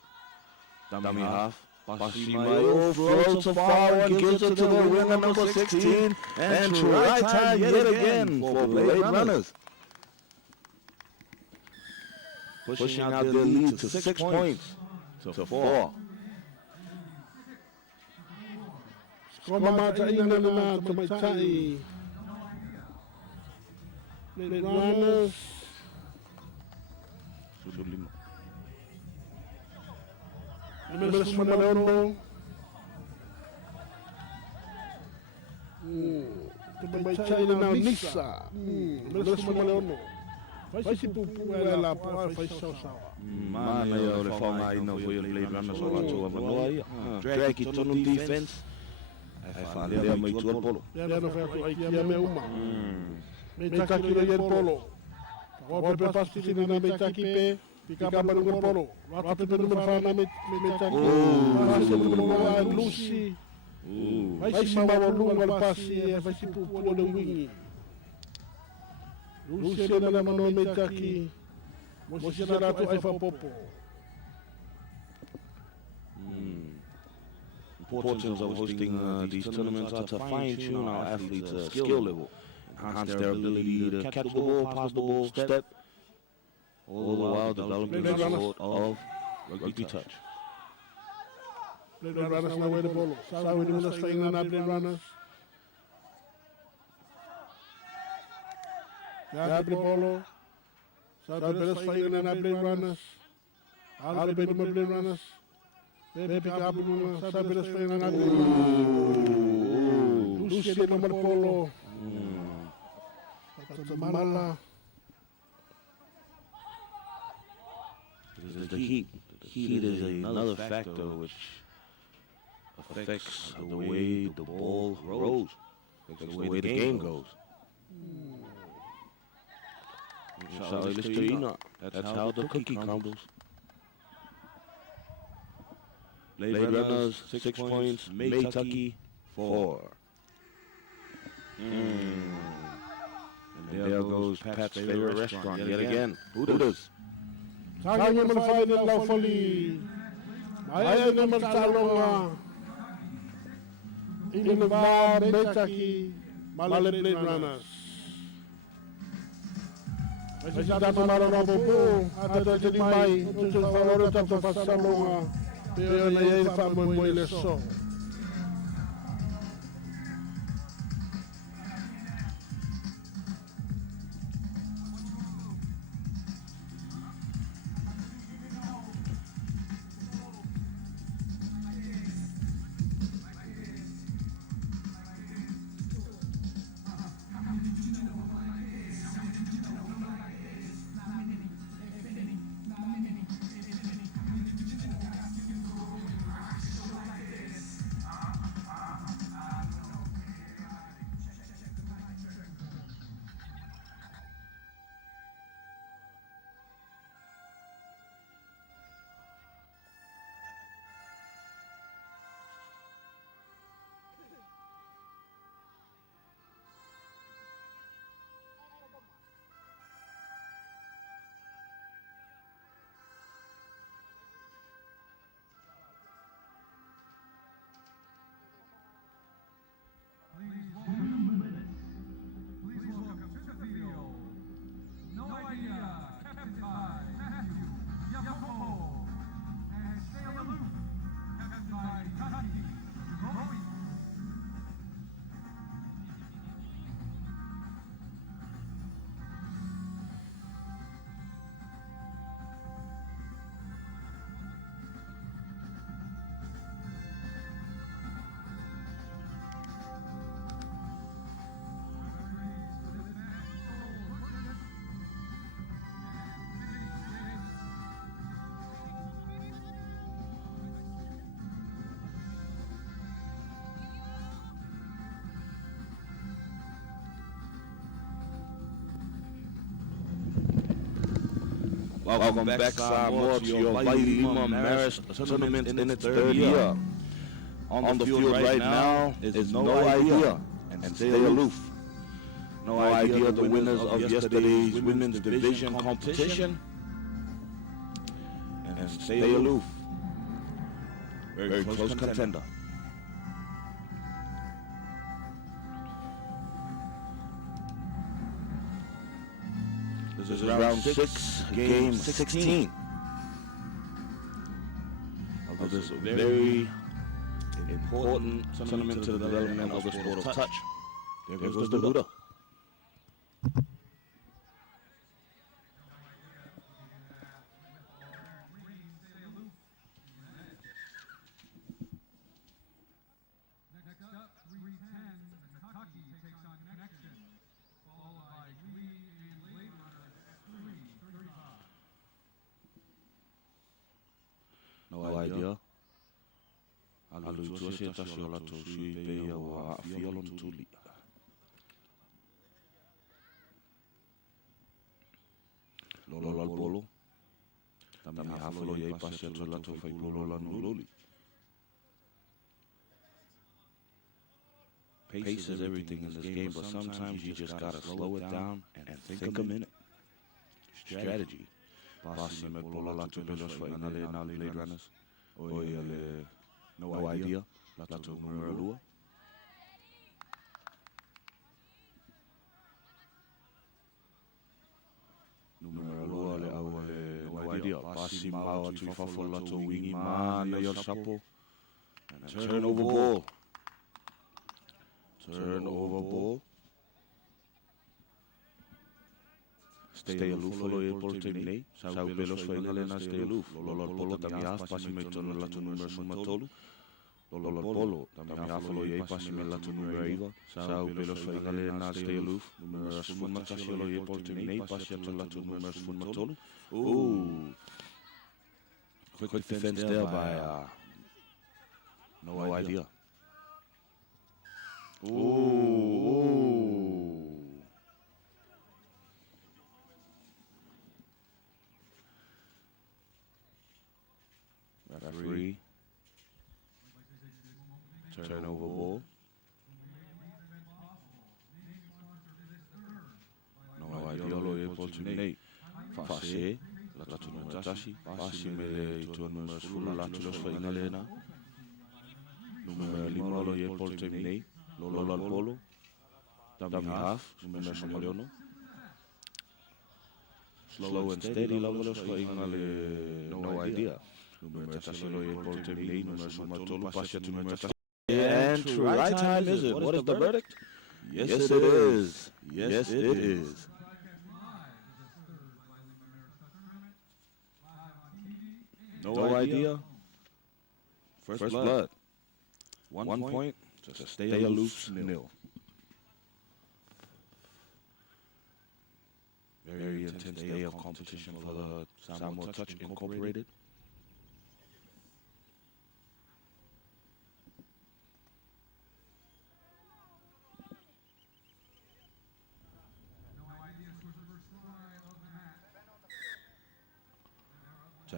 Dummy half. Pasimayo floats a forward, gives it to the winger number 16, and to right time yet again for Blade Runners. Pushing out their lead to 6 points to 4. Skomata ina na to my Metaki. Blade Runners. Número Sumaleono. Também China na Nissa. Número Sumaleono. Vai se pupu ela vai sawa. Mana yo le fanga ai no foi Blade Runners ola to Manoia. Drag it on defense. Ai fale le mai tu polo. Ya no foi ai kia me uma. Metaki le polo. Vai pe pasti na Metaki pe. Fica para o polo. Rato pelo número fala Metaki. Passa o número Lucy. Vai se mal o número passe, vai se pupu do wingi. Lucy na mano Metaki. Você será tu ai fa popo. Importance of hosting these tournaments are to fine-tune our athletes' skill level, enhance their ability to catch the ball, pass the ball, step, all the while developing the sport of rugby touch. Blade Runners na way the ball. Sabe de mudas faindo na Blade Runners. Já abre bolo. Sabe de mudas faindo na Blade Runners. Abre de Blade Runners. Bebe pick up sabe de mudas faindo na Blade Runners. Lucy de number polo. Mala. The heat. Heat is another factor which affects the way the ball rolls, affects the way the game goes. That's how the cookie crumbles. Blade Runners 6 points, Metaki 4. And there goes Pat's favorite restaurant yet again, Hooters. Sabi naman final daw fali. Ayaw naman talong Inaba Metaki. Male Blade Runners. Mas já dá para o povo, até de mai, o seu valor está para passar longa. Eu nem ele faz muito ele só. Please welcome to the field, No Idea, Captain by Matthew Yapomo, and Stay Aloof, Captain by Taki Roy. Welcome back, Samoa, to your Vailima Maris tournament in its third year. On the field right now is No Idea and Stay Aloof. No Idea, the winners of yesterday's women's division competition, and Stay Aloof, very close contender. This is round 6, game 16 of this very important tournament to the development of the sport of touch. There goes the Buddha. Next up, 310, Kentucky takes on Connection, followed by Glee and Blade Runners at 3:35. No idea. Alu tuosia tasiola tosui peia wa afialon tuli. Lolo polo. Tami hafolo ye pasia tola to fai polo la nuloli. Pace is everything in this game, but sometimes you just gotta slow it down and think a minute. Strategy. Pasi me polo la tu belos fa inale na Blade Runners. Oi ale No Idea. La tu numero 2. Numero 2 le au ale No Idea. Pasi mau tu fa la tu wingi mana yo sapo. Turnover ball. Turnover ball. Stay aloof lo e polteni. Sau pelos fa inale na stay aloof. Lolo polo tami af pasi me tono la tu numero suma tolu. Lolo polo tami af lo e pasi me la tu numero iva. Sau pelos fa inale na stay aloof. Numero suma tasio lo e polteni pasi to la tu numero suma tolu. Ooh. Quick defense there by No Idea. Ooh. Referee. Turnover ball. No Idea lo e poltuni. Fase. La tu numero tashi. Fasi me le tu numero sulla la tu lo fa inalena. Numero 5 lo e poltuni. Lolo al polo. Tami half, numero Somaliano. Slow and steady, lavalos ko ingale, no idea. Numero Tasilo e Poltemini, numero Somatolo, Pasha to numero Tasilo. And true. Right time is it? What is the verdict? Yes, it is. Yes, it is. No idea. First blood. 1 point. Just stay aloof, nil. Very intense day of competition for the Samoa Touch Incorporated.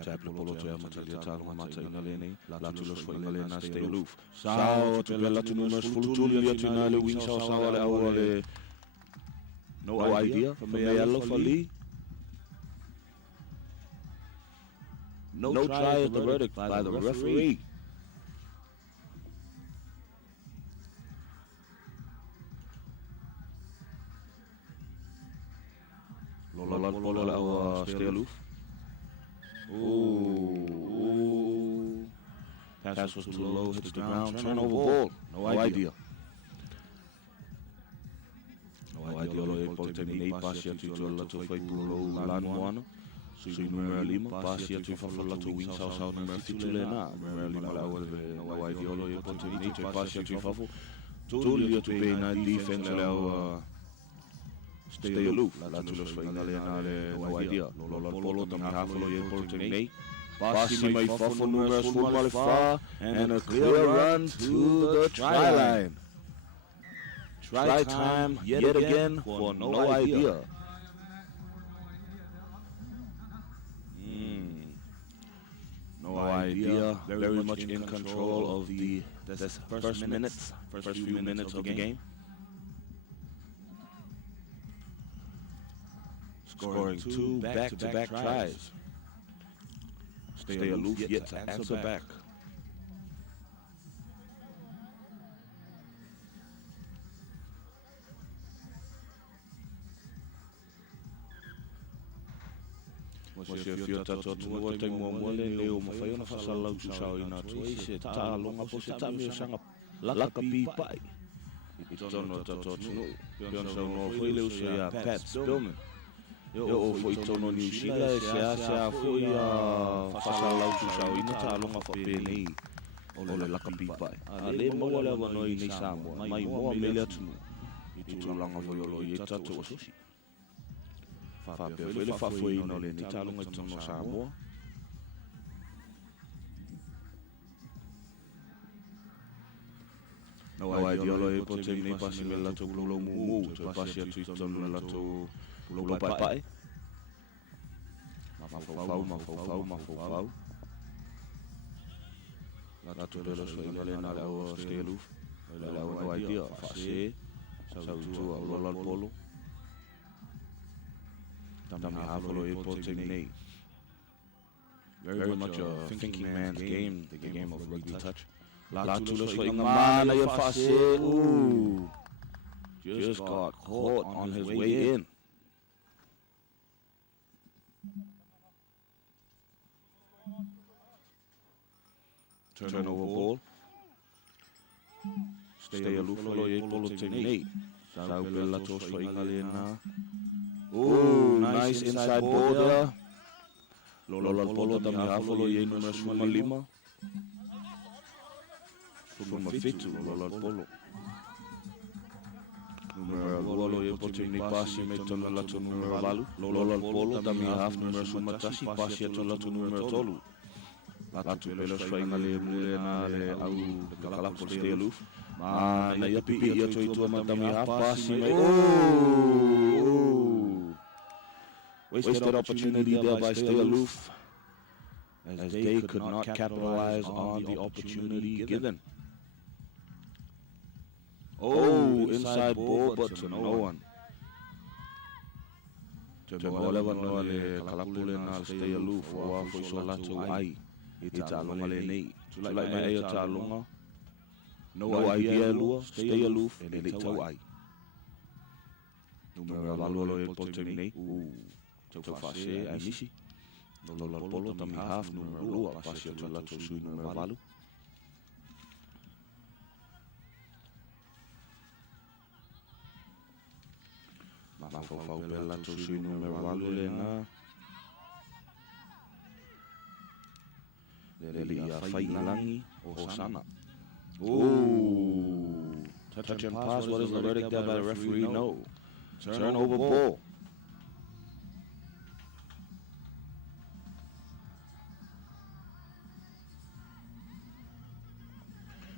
Taplo polo te amata dia talo mata inalene la tulos fo inalena stay aloof. Sao te bella tunos full tulia tunale wing sao sao ale awale. No idea from the yellow for Lee. No try is the verdict by the referee. Lola polo stay aloof. Ooh. Pass was too low, hits the ground, turnover ball. No idea. No idea lo e Poltemini, passia tu la tu fai pulo Lanuano. Sui numero 5, passia tu fa la tu wing sao sao numero titulena. Numero 5 la no idea lo e Poltemini, tu passia tu fa tu tu bene defense la stay aloof. La tulos fai inalena no idea. Lola polo tam haflo e Poltemini. Passi mai fafo numero full fa and a clear run to the try line. Try time yet again for no idea. No idea. Very much in control of the first few minutes of the game. Scoring 2 back-to-back tries. Stay aloof yet to answer back. Você fio tato tua te mo mole leo mo fai ona fasala tu sao ina tu se ta longa po se ta mi sanga la kapi pai. Itono tato tu pion so no foi leo se a Pat Spillman. Eu foi tono New Zealand se a foi a fasala tu sao ina ta longa fa peni. Ole la kapi pai. Ale mo wala wa no ni Samoa mai mo me le tu. Itu langa foi lo ye tato osi. Fabio, ele foi no le ni talo ngai tono Samoa. No idea lo e pote ni pasi me la to pulo mu, to pasi atu tono la to pulo pai. Ma fau. La to de los foi na la o stay aloof. No idea, fase, sa tu a lo polo. Tami Havolo e Poltemini. Very much a thinking man's game, the game of rugby touch. La tulos for Ingamana e Fase. Ooh. Just got caught on his way in. Turnover ball. Stay aloof for e Poltemini. Sao bella tos for Ingalena. Ooh, nice inside ball there. Lola polo tami hafolo ye numero 5. Suma fitu lola polo. Numero polo ye Poltemini passi mettono la to numero valu. Lola polo tami haf numero suma tasi passi to la to numero tolu. La tu belo swinga le mulena le au kala po stay aloof. Ma na ya pipi ya to itu tami haf passi me. Wasted opportunity there by stay aloof, as they could not capitalize on the opportunity given. Oh, inside ball, but to no one. Temoleva no ale kalapule na stay aloof wa foi sola to ai. Ita longa le nei. Tulai mai e ta longa. No idea lua, stay aloof and it to ai. Numero value e poltemi nei. Tau fase ai misi. Lola polo tami half numero lua pasi o tala tau sui numero valu. Mafau pela tau sui numero valu le na. Leli a fai langi o sana. Touch and pass, what is the verdict there by the referee? No. Turnover ball.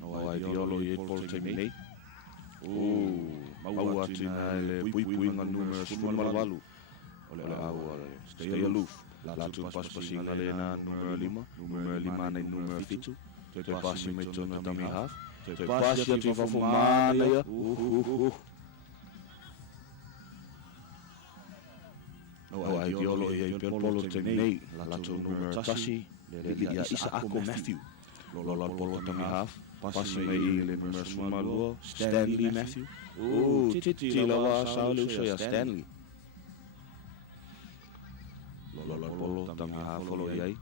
No ideolo e ball terminate. Mau atina ele pui ngal numero summa valu. Ole au stay aloof. La tu pas pasinga le na numero 5, numero 5 na numero 7. Te pasi me tona tami half. Te pasi ati fa fumana ya. No ideolo e polo terminate. La tu numero tasi. Le dia isa ako Matthew. Lola polo tami half. Pasi me ile numero summa lua. Stanley Matthew. Titi lawa saulu ya Stanley. Lola polo tami half lo yai.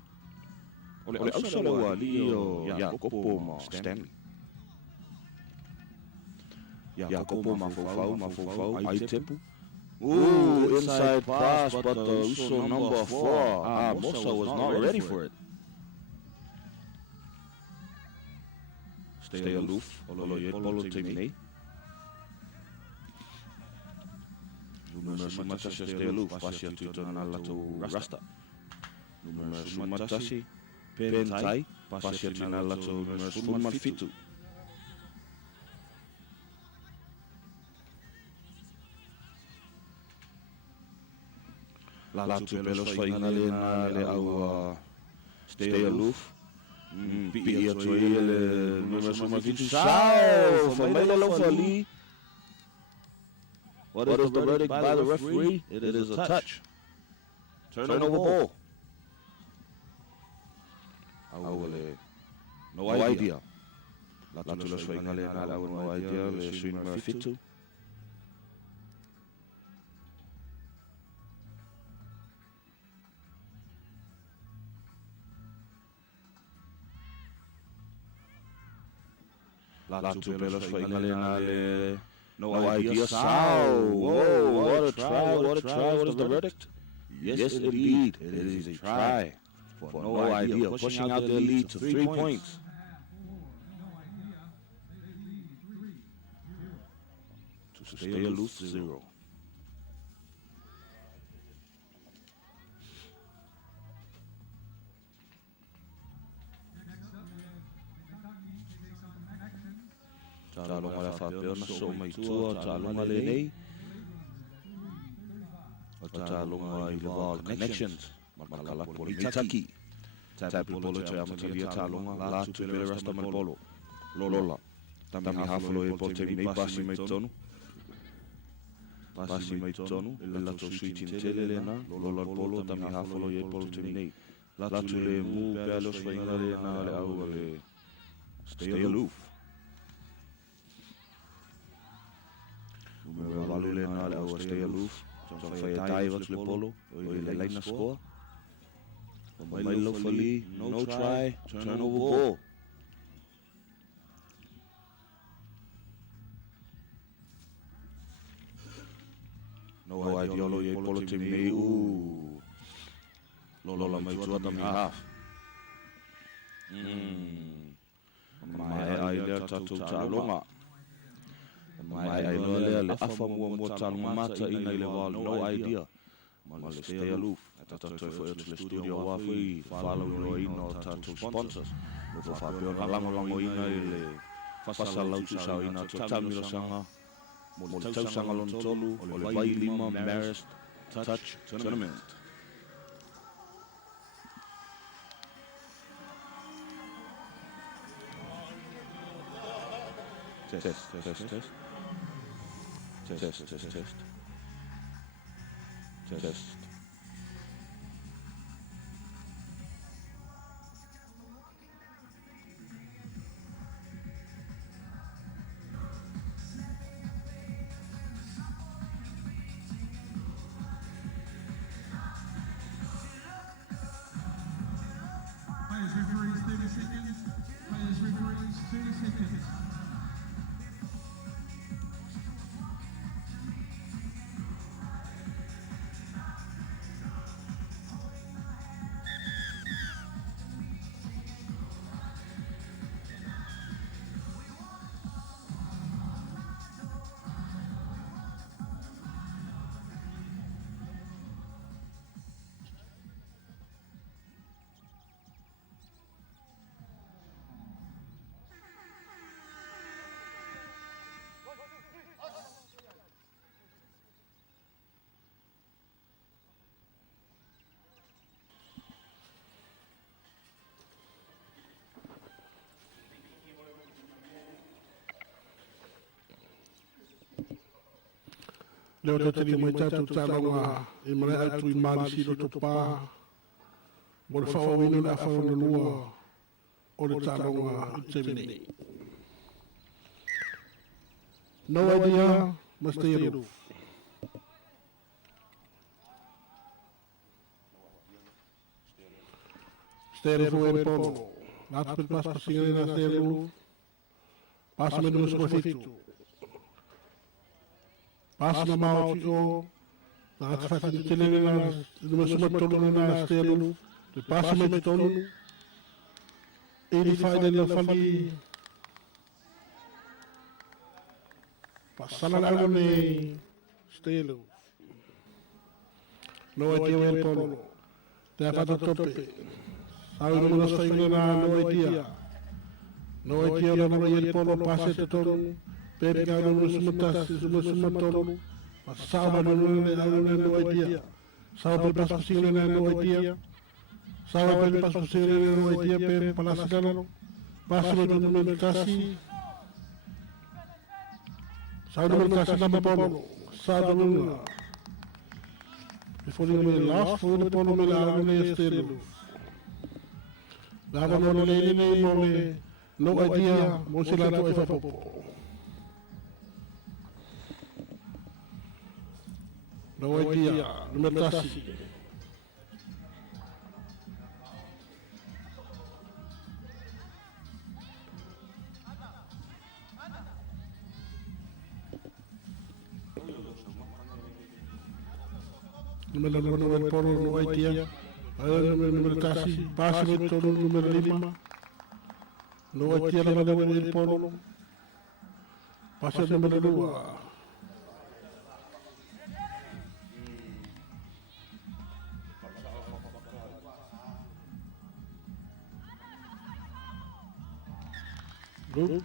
Ole ausala wa lio ya kopo ma Stanley. Ya kopo ma fofau ai tepu. Inside pass, but the Uso number 4, Mosa was not ready for it. Stay aloof, olo ye polo terminate. Numero sumatasi stay aloof, pasi atu tona lato rasta. Numero sumatasi, pentai, pasi atu na lato numero sumat fitu. Latu pelos faingale na le au stay aloof. Pia toile numero suma fitu sao famela lo fali. What is the verdict by the referee? It is a touch. Turnover ball. Awale no idea. Latu pelos faingale na le au no idea le sui numero fitu. Latu pelos faingale na le no idea sao. Whoa, what a try, what a try. What is the verdict? Yes, indeed, it is a try. For no idea, pushing out their lead to 3 points. To stay aloof 0. Talonga la fapeona so mai tua talonga le nei. O talonga I Laval Connections. Makala Politaki. Tapu polo te amatalia talonga la tu pele rasta mal polo. Lola. Tami hafolo e po te nei pasi mai tonu. Pasi mai tonu. La to suiti tele le na. Lola polo tami hafolo e polo te nei. La tu le mu pelos fainga le na le au le. Stay aloof. Numero valule na le au stay aloof. John fai tai wat le polo. O le line score. Mai lo fali, no try, turnover ball. No idea lo ye polo te nei. Lola mai tua tami half. Mai ai le tatu talonga. Mai ai le afa mua talonga mata ina I le wal, no idea. Ma le stay aloof. Tatu for the studio wafi, follow no ino tatu sponsors. No fa pe ona lango ina le fasa lau tu sa ina to tamilo sanga. Mo tau sanga lon tolu, o le vai lima Marist Touch Tournament. Test. Leo te tiri mai tātou tāronga e mare atu I mali siro to pā. Mo le whawawina le awhawana lua o le tāronga I te mini. No idea, must stay aloof. Stay aloof o e polo. Nātu pil pas pasinga na stay aloof. Pasa me nusu ko fitu. Pasa na mau tio. Nātu whaki tenene na nusu matolo na stay aloof. Te pasa me tonu. Ili whaide na whali. Pasala lago ne stay aloof. No idea o e polo. Te awhata tope. Sawi no muna whainga na no idea. No idea na muna i polo pase te tonu. Pepe ka no sumatasi, sumatonu. Sawa no muna no idea. Sawa pe pas pasinga na no idea. Sawa pe pas pasinga na no idea pe palasilano. Pasu no muna kasi. Sawa no muna kasi na polo. Sawa no muna. Before you may last for the polo me la ne stelo. Lava no le ne mole. No idea, mo se la to e fa popo. No idea, no me tasi. Número 1 el polo, no idea. Número tasi, pase todo número 5. No idea la número el polo. Pase número 2.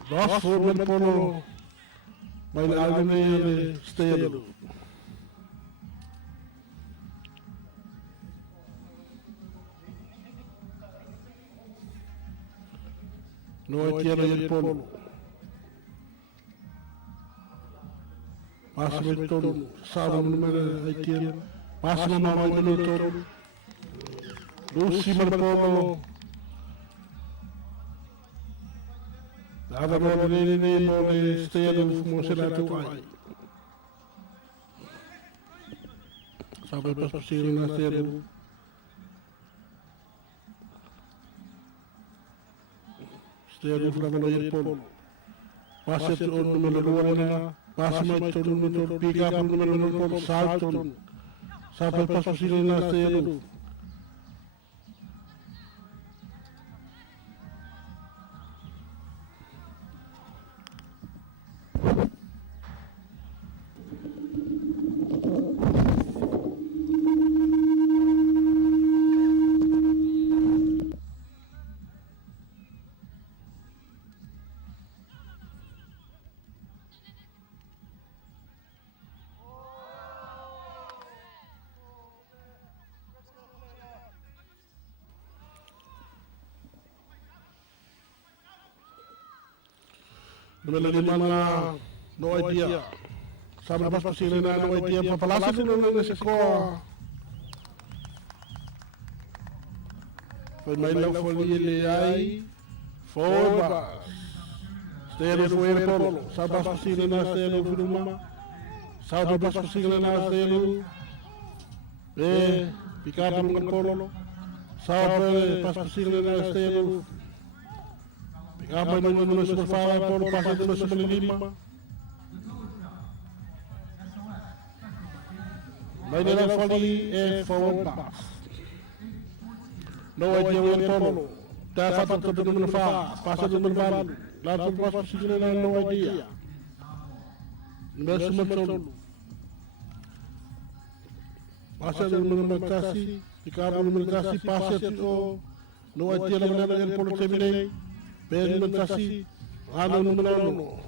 Dos for el polo. Baila algo de stelo. No quiero el polo. Pásame el tono. Sábado número de quiero. Pásame mamá el tono. Lucy el polo. Nada no le no le estoy como se la tu hay. Sabe pas posible na cero. Stelo flagano el polo. Pase el número 1, pásame el número pick up el número 1 polo salto. Sabe pas posible na cero. Número 5 no idea. Sabe pas posible na no idea pa palasa no nesse score. Foi mais lá foi ele aí. Forba. Stelo foi el polo. Sabe pas posible na stelo filma. Sabe pas posible na stelo. Picar por un polo. Sabe pas posible na stelo. Apa yang menulis berfala por pasal tulis melima. Baik dalam fali forward pass. No idea where polo. Dapat untuk dengan fa pasal dengan baru. Lalu pas position na no idea. Mesmo solo. Pasal dengan kasi, ikaw dengan kasi pasal itu no idea lang na polo terminate. Pero kasi, ano naman ano.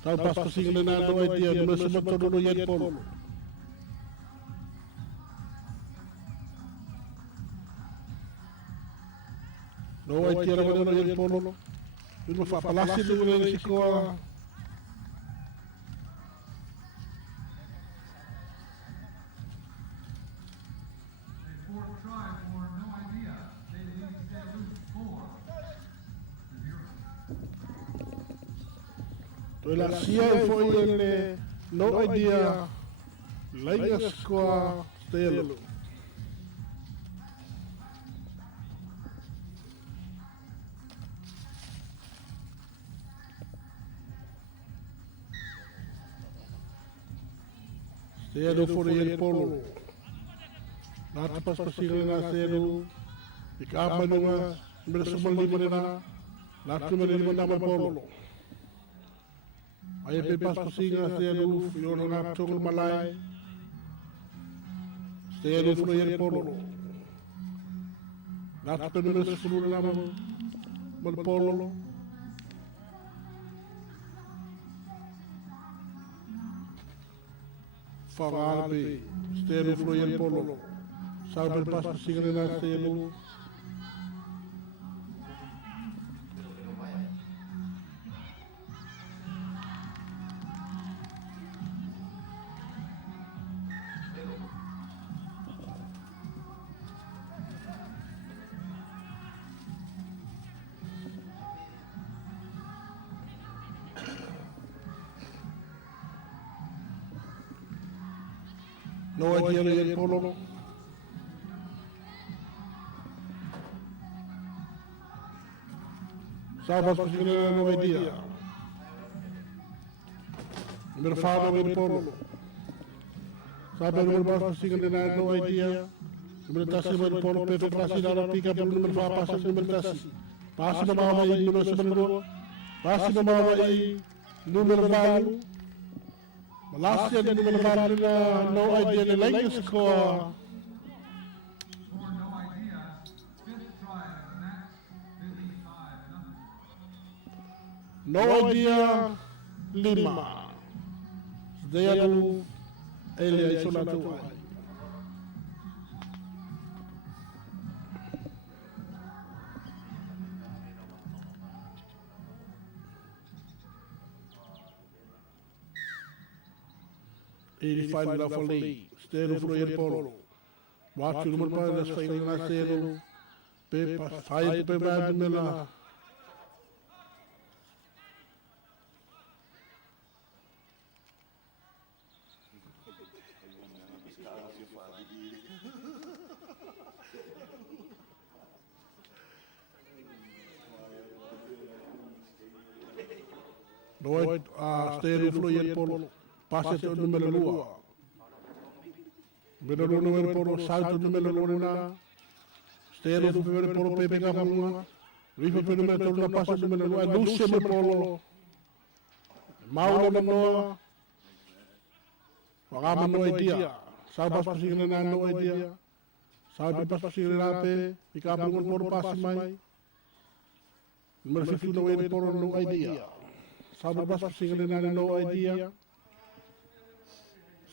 Tapos pasing na no idea, naman sumatulong yan polo. No hay tierra para el polo. Uno fa palasi do le sikoa. A fourth try for no idea. They lead Stay Aloof 4-0. To la sia foi ele no idea. Lenga sikoa stelo. Stelo for el polo. Laat pas pasieren na stelo. Ik aan ben met de sommige limonena. Laat me de limonena polo. Aí pe pas pasieren na stelo. Yo no na tokol malai. Stelo for el polo. Laat me de sommige limonena mal polo. Farabe, stelo for el polo. Sabe pas pasieren na stelo. No idea el polo. Sabas pasieren no idea. Numero faro el polo. Sabe numero pas pasieren na no idea. Numero tasi el polo pe pasi na pica por numero fa pasa numero tasi. Pasi na mama i numero numero. Pasi na mama i numero valu. Last year the number no idea the language score. For no idea. Fifth try of the match. 55-0. No idea Lima. Zeyadu Elia Isolatu. 85 la folly. Stelo for el polo. Watch nummer pa das fai na stelo. Pe fai pe ba mela. Nooit stelo for el polo. Pase to numero lua. Numero numero polo salto numero luna. Stelo fu numero polo pepe kapunga. Rifa pe numero luna pase numero lua. Luce me polo. Maula no. Wagama no idea. Sabas pasigna na no idea. Sabe pas pasigna pe. Ikapunga polo pase mai. Numero 50 no ele polo no idea. Sabe pas pasigna na no idea.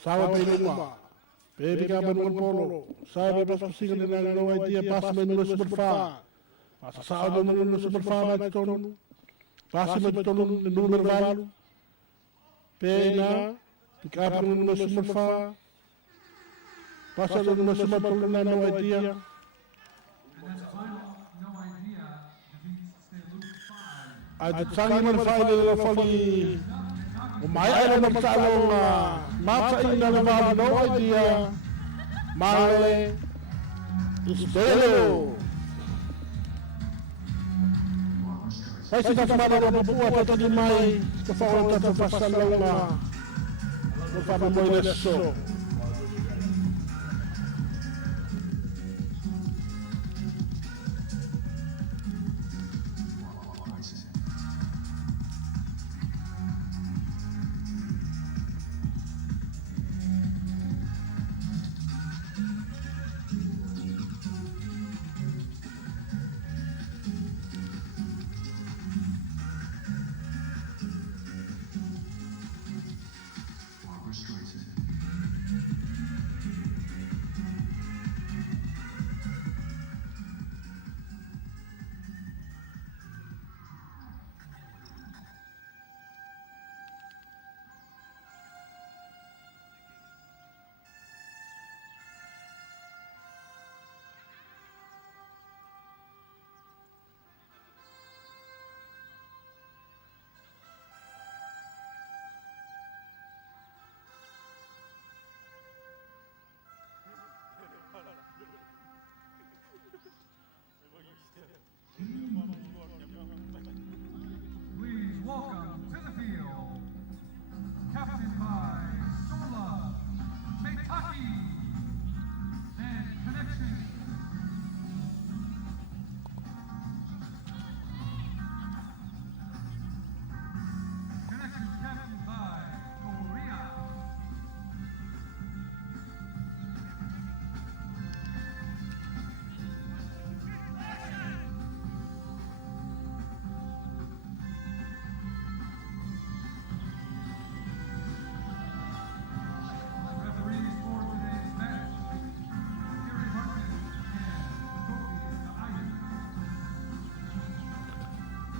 Sabe peluma. Baby ka banun polo. Sabe pas pasigan na no idea pas men no super fa. Pas sabe no super fa na tonu. Pas men tonu numero valu. Pena. Ka banun no super fa. Pas no super tonu na no idea. And that's final. No idea. Defeats Stay Aloof 5. At sangi man final fali. Umay ay magsalong mata ina na no idea. Male Stelo. Ay si kasama na mabubuhat at limay. Kapawalan at pasalong mapapamoy na so.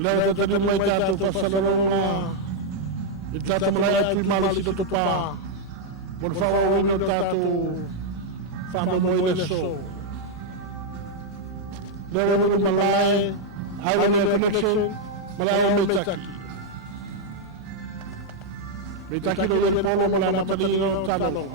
Leo tata mai tātou whasaronga. I tata malai atu I malisi to pā. Mon whawa wino tātou whamamoina so. Leo wino malai, Highway Connection, malai o Meitaki. Meitaki no Ian Polo malai matani no tātou.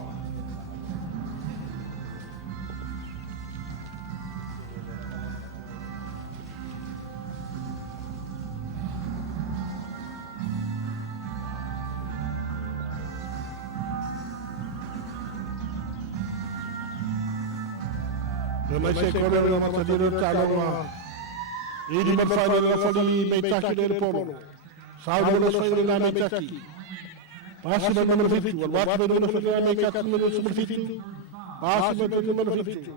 Mai se kore o matadiro tāloa. Iri mawhaina na whali Meitaki no Polo. Sauro no whaina na Meitaki. Pasi na numero 5, al watu no whaina na Meitaki numero 5. Pasi na numero 5.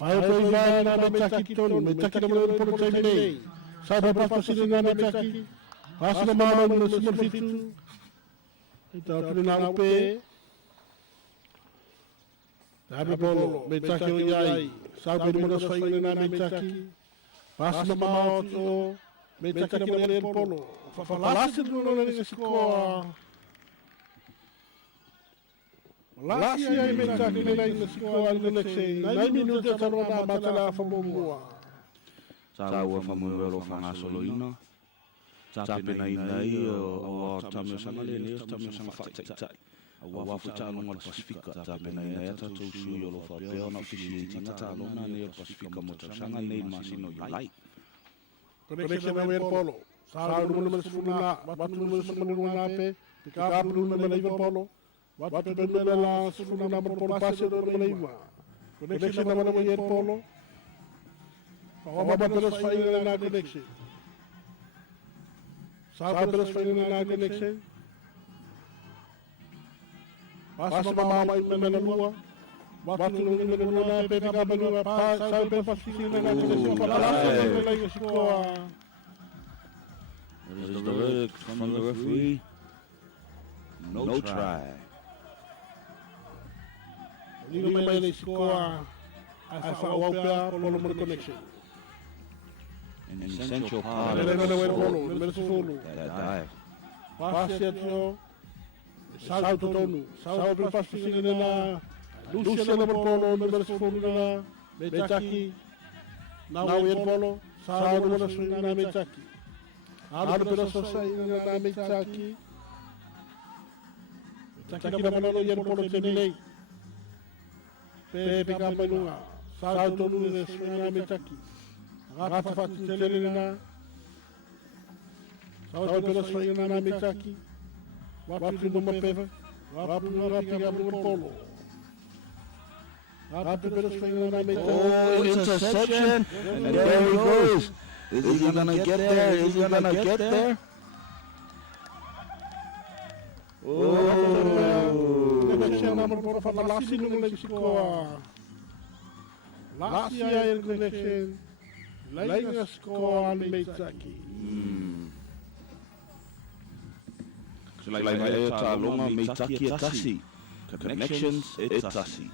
Whaia poi vai na Meitaki tonu, Meitaki na numero Polo taimine. Sauro pasi na Meitaki. Pasi na mama no numero 5. Ita tunu na upe. Happy Polo, Meitaki o iai, sabe ni mana whainga na Meitaki. Pasi na maoto, Meitaki na mana Polo. Whapalasi no na ringa sikoa. Malasi ai Meitaki na ringa sikoa ni leksei. Nai minute taro na matala whamomua. Tāua whamuero whangasoloina. Tāpe nei nei o tamio sangale ni o tamio sanga whaitaitai. Awa whutalo ngal Pasifika, tāpe nei nei ata tau sui o lo whapea na officiating talo na nei o Pasifika mo tau sanga nei masino i lai. Connection na wer Polo. Saru numero 1, watu numero 1 pe, pikapu numero 1 Polo. Watu numero la 1 na Polo pasi numero 1. Connection na wer Polo. Awa pelos whainga na connection. Saru pelos whainga na connection. Pasi mama na lua. Watu numero 1 na pe, pikapu numero saru pelos whainga na connection. Palasi na ringa sikoa. What is the verdict from the referee? No try. Liga mai le sikoa. Ai whaopea Polo mo connection. An essential part Ele of na wer the Polo, sport, numero 1. that dive. Pasi atio. Salto tonu. Salto pe pasi singa na Lucia na Polo, numero 1 na Meitaki. Na wer Polo. Salto na swinga na Meitaki. Alu pero swinga na Meitaki. Meitaki na Polo yer Polo tenei. Pe kamba nunga. Salto nu de swinga na Meitaki. Rata fati telena. Salto pero swinga na Meitaki. Wapu no mapeva. Wapu no rapiga no Polo. Rata pero swinga na Meitaki. Oh, interception! And there he goes. Is he gonna get there? Is he gonna get there? Oh! Connection number 4 van Lassie no sikoa. Lassie ai connection. Lainga sikoa ni Meitaki. So like my talonga Meitaki atasi. Connections etasi.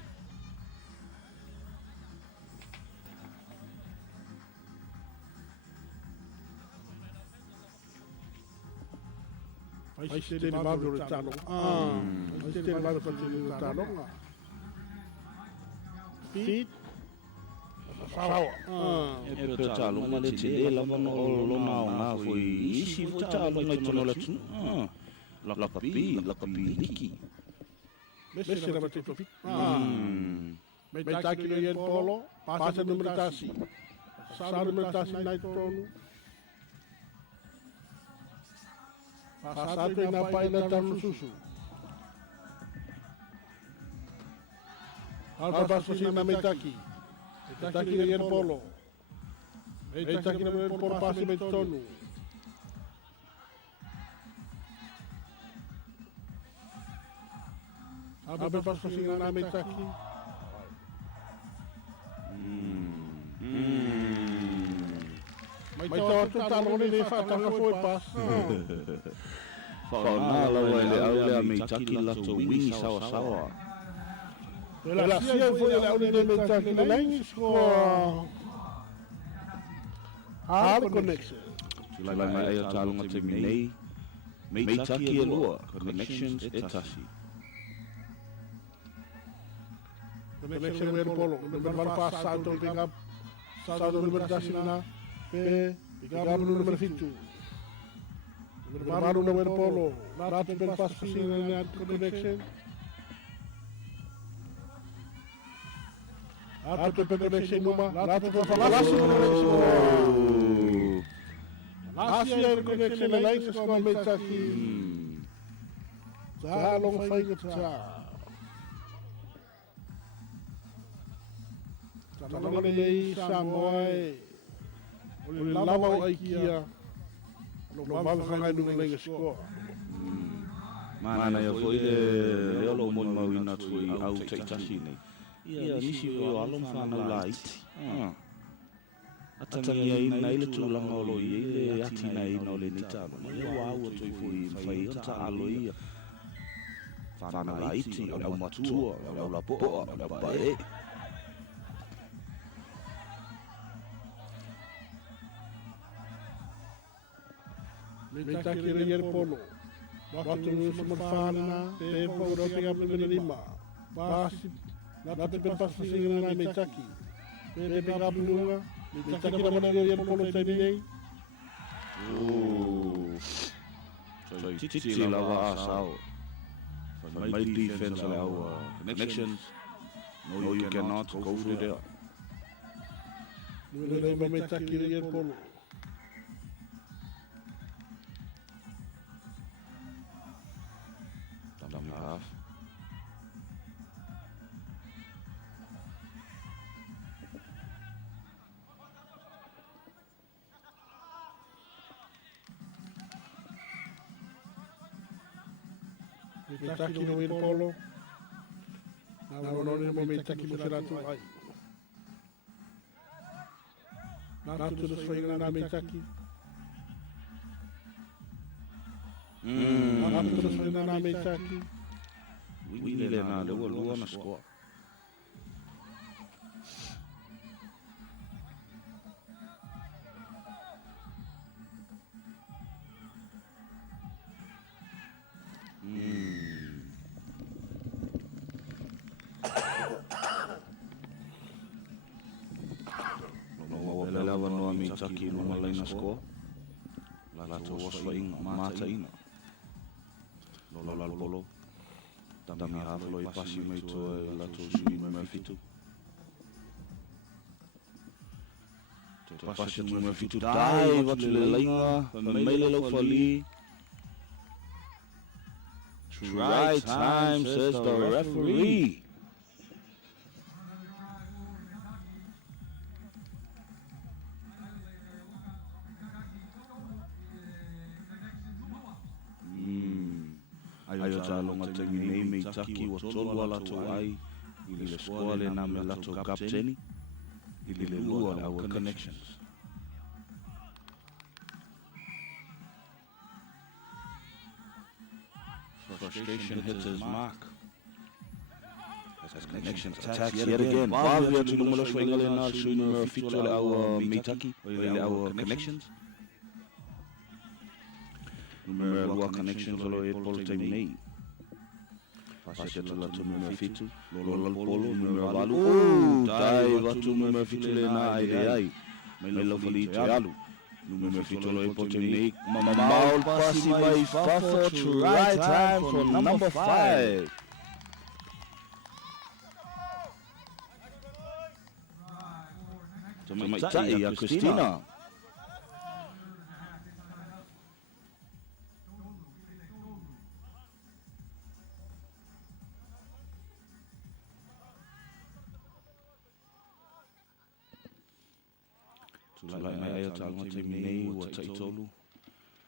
Ai se le mabro le talo. Ai se le mabro le talo. Feet. Sawa. E pe talonga le tele la mono o lona o nga foi isi foi talonga tono le tu. La kapi liki. Messe na batito fit. Meitaki no yen Polo. Pasa numero tasi. Sa numero tasi na tonu. Pasado na paina tanu susu. Alba paso sin na Meitaki. Meitaki no yen Polo. Meitaki no yen Polo pasi Meitonu. Alba paso sin na Meitaki. Mas então tu tá longe de fatar não foi passo. Whanala wale au lea Meitaki lato wingi sawa. Ela sia foi ela onde Meitaki na line score. Hard connection. Tulai mai ai o talonga te minei. Meitaki e lua. Connections e tasi. Connection with Polo. Number 1 pass Salto pick up. Salto number Dasina. Pick up number 52. Number 1 number Polo. Not to pass in that connection. After the connection, not to pass last year connection lijkt is gewoon met Taki. Daar long van het jaar. Dan lang nee Samoy. Oli lava IKEA. Nog wel gaan wij doen lenge score. Mana ya foi de lelo mo mo ina tui au te tasi nei. Ia nisi o alon whana light. Atangi ai nei le tūlanga o loi e le ati nei no le nitano. Le wau o tui fui whai o ta aloi ia. Whana light o lau matua, o lau lapoa, o lau pae. Met Taki reëer Polo. Wat we van Fana, de Polo op de Lima. Pas laat ik pas zingen naar met Taki. De pick up lunga. Met Taki dan maar reëer Polo te nee. So titi la wa sao. My defense allow connections. No, you cannot go through there. Nu we met Taki reëer Polo. Dan half. Met Taki no weer Polo. Nou we nog in moment Taki moet laten ai. Laten we dus swingen naar met Taki. Laten we dus swingen naar met Taki. We need na le lua na score. Lava no mi Taki no malai na score. La to waswa inga mata ina. Lola Polo. Dami haflo I pasi mai to la to sui numero fitu. Pasi numero fitu dai wat le lainga, mele lo fali. Try time says the referee. Ayo talonga te minei me Taki o tolu ala to ai I le squale na me lato kapteni I le lua our connections. Frustration hits his mark. As connection attacks yet again. Bavia to numero swingale na su numero fitole our me Taki our connections. Numero lua connections olo e polo te minei. Pasi to la tu numero fitu. Lola polo numero valu. Dai watu numero fitule na ai. Melo fali te alu. Numero fitole e polo te minei. Maul pasi mai fafo to right time for number 5. To mai tai a Christina.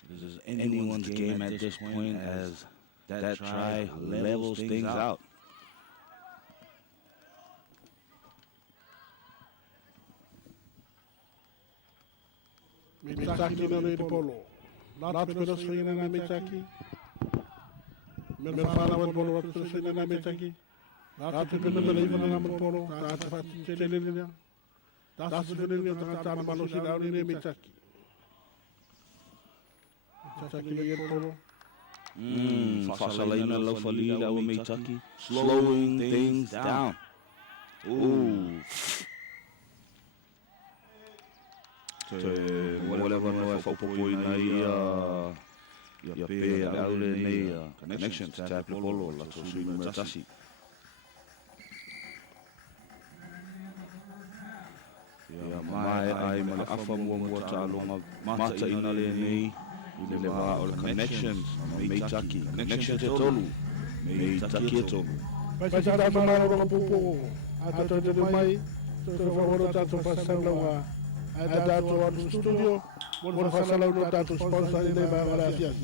This is anyone's game at this point as that try levels things out. Met Taki no weer Polo. Laten we dus swingen naar met Taki. Met Fana wat Polo wat we swingen naar met Taki. Laten we met leven naar met Polo. Laten we het chillen. Dat is de reden dat we het allemaal nog in met Taki. Taki Polo. Fasalaina Lofalila o Meitaki, slowing things down. Ooh. Whatever no FOPOI na ia pe aure nei connections tap polo la to sui Mertasi. Ia mai ai male afa mua ta longa mata ina le nei i le wa o connections Meitaki connections te tolu Meitaki e tolu. Pai sa ta mara ro pupo. Ata te mai. Te favoro tato pasando wa. Ada tu studio. Por pasar lo tato sponsor de gracias.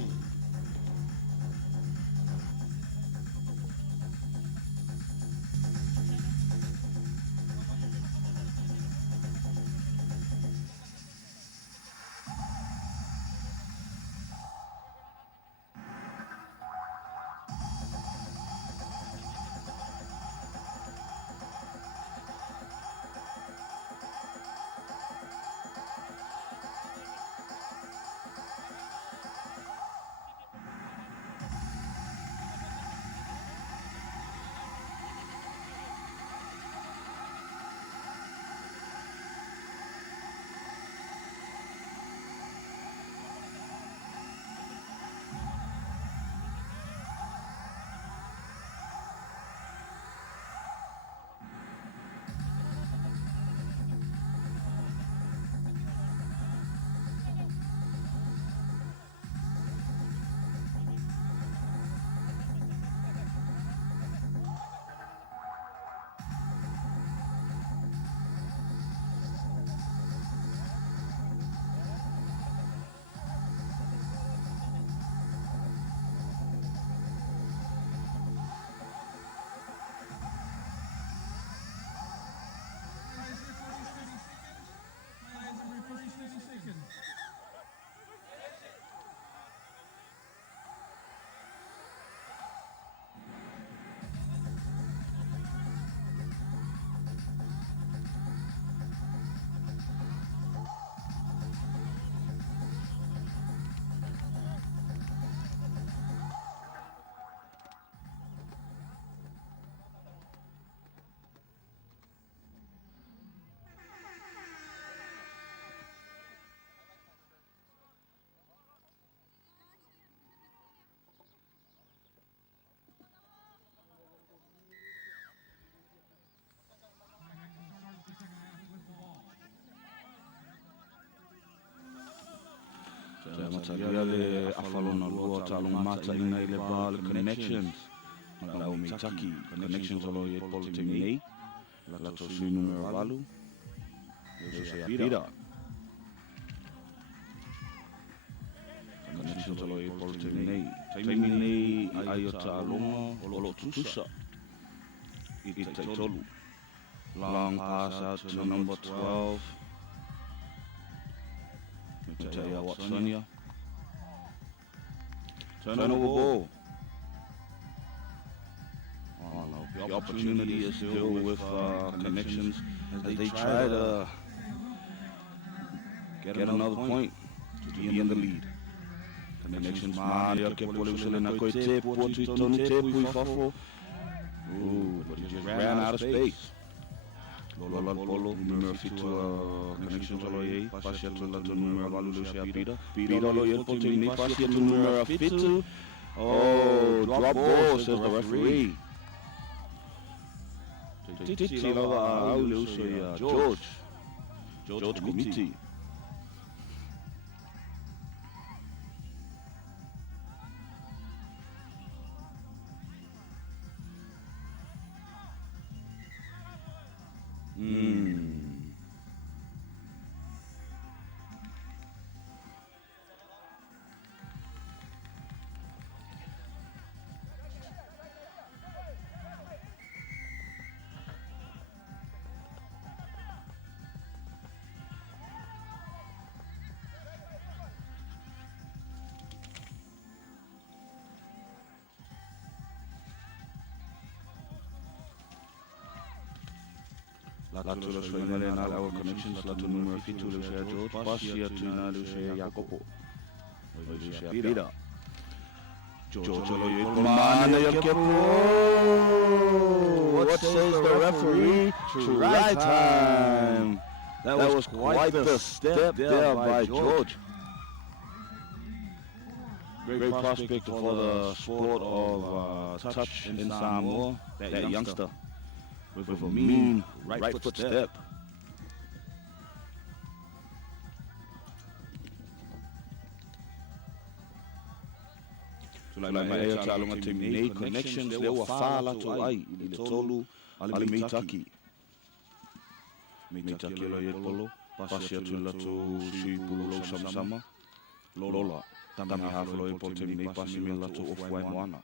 Matalia le afalona lua talong mata ina i le ball connections. La o Meitaki connections alo i polo te nei. La to sui numero valu. Yo se apira. Connections alo i polo te nei. Taimi nei ai o talonga o lo tusa. I te tolu. Long pass out to number 12. Mateo Watsonia. Turnover ball. Oh, no. The opportunity is still with connections as they try to get another point to be in the lead. Connections Maria ke pole usele na koe te puatu I tonu te pui fafo. Ooh, but he just ran out of space. Lola Polo, numero fitu connections alo ei, pasia tu la tu numero valu lu sia pira. Pira lo i po te ni pasia tu numero fitu. Oh, drop ball, says the referee. Titi lawa au lu so ia George Komiti. Latu lo soinele na our connections latu numero fitu lu sia George pasia tu na lu sia Jacopo. Pira. George Loyekolmane Yakepro. What says the referee? Right time. That was quite the step there by George. Great prospect for the sport of touch in Samoa. That youngster with a mean right foot step. Tulai mai e talonga te nei connections le wa fala to ai I le tolu ale meitaki. Meitaki lo ye polo pasi atu la to sui pulu lo sama lola tami haflo e pol te nei pasi me la to ofwai moana.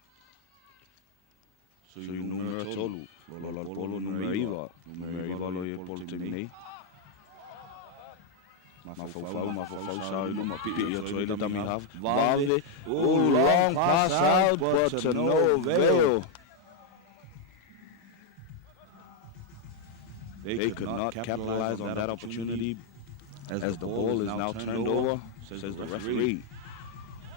Sui numero tolu lola polo numero iwa lo ye pol te nei. Mafau sa ino mapipi atu e tami haf vave long pass out but to no avail. They could not capitalize on that opportunity as the ball is now turned over, says the referee.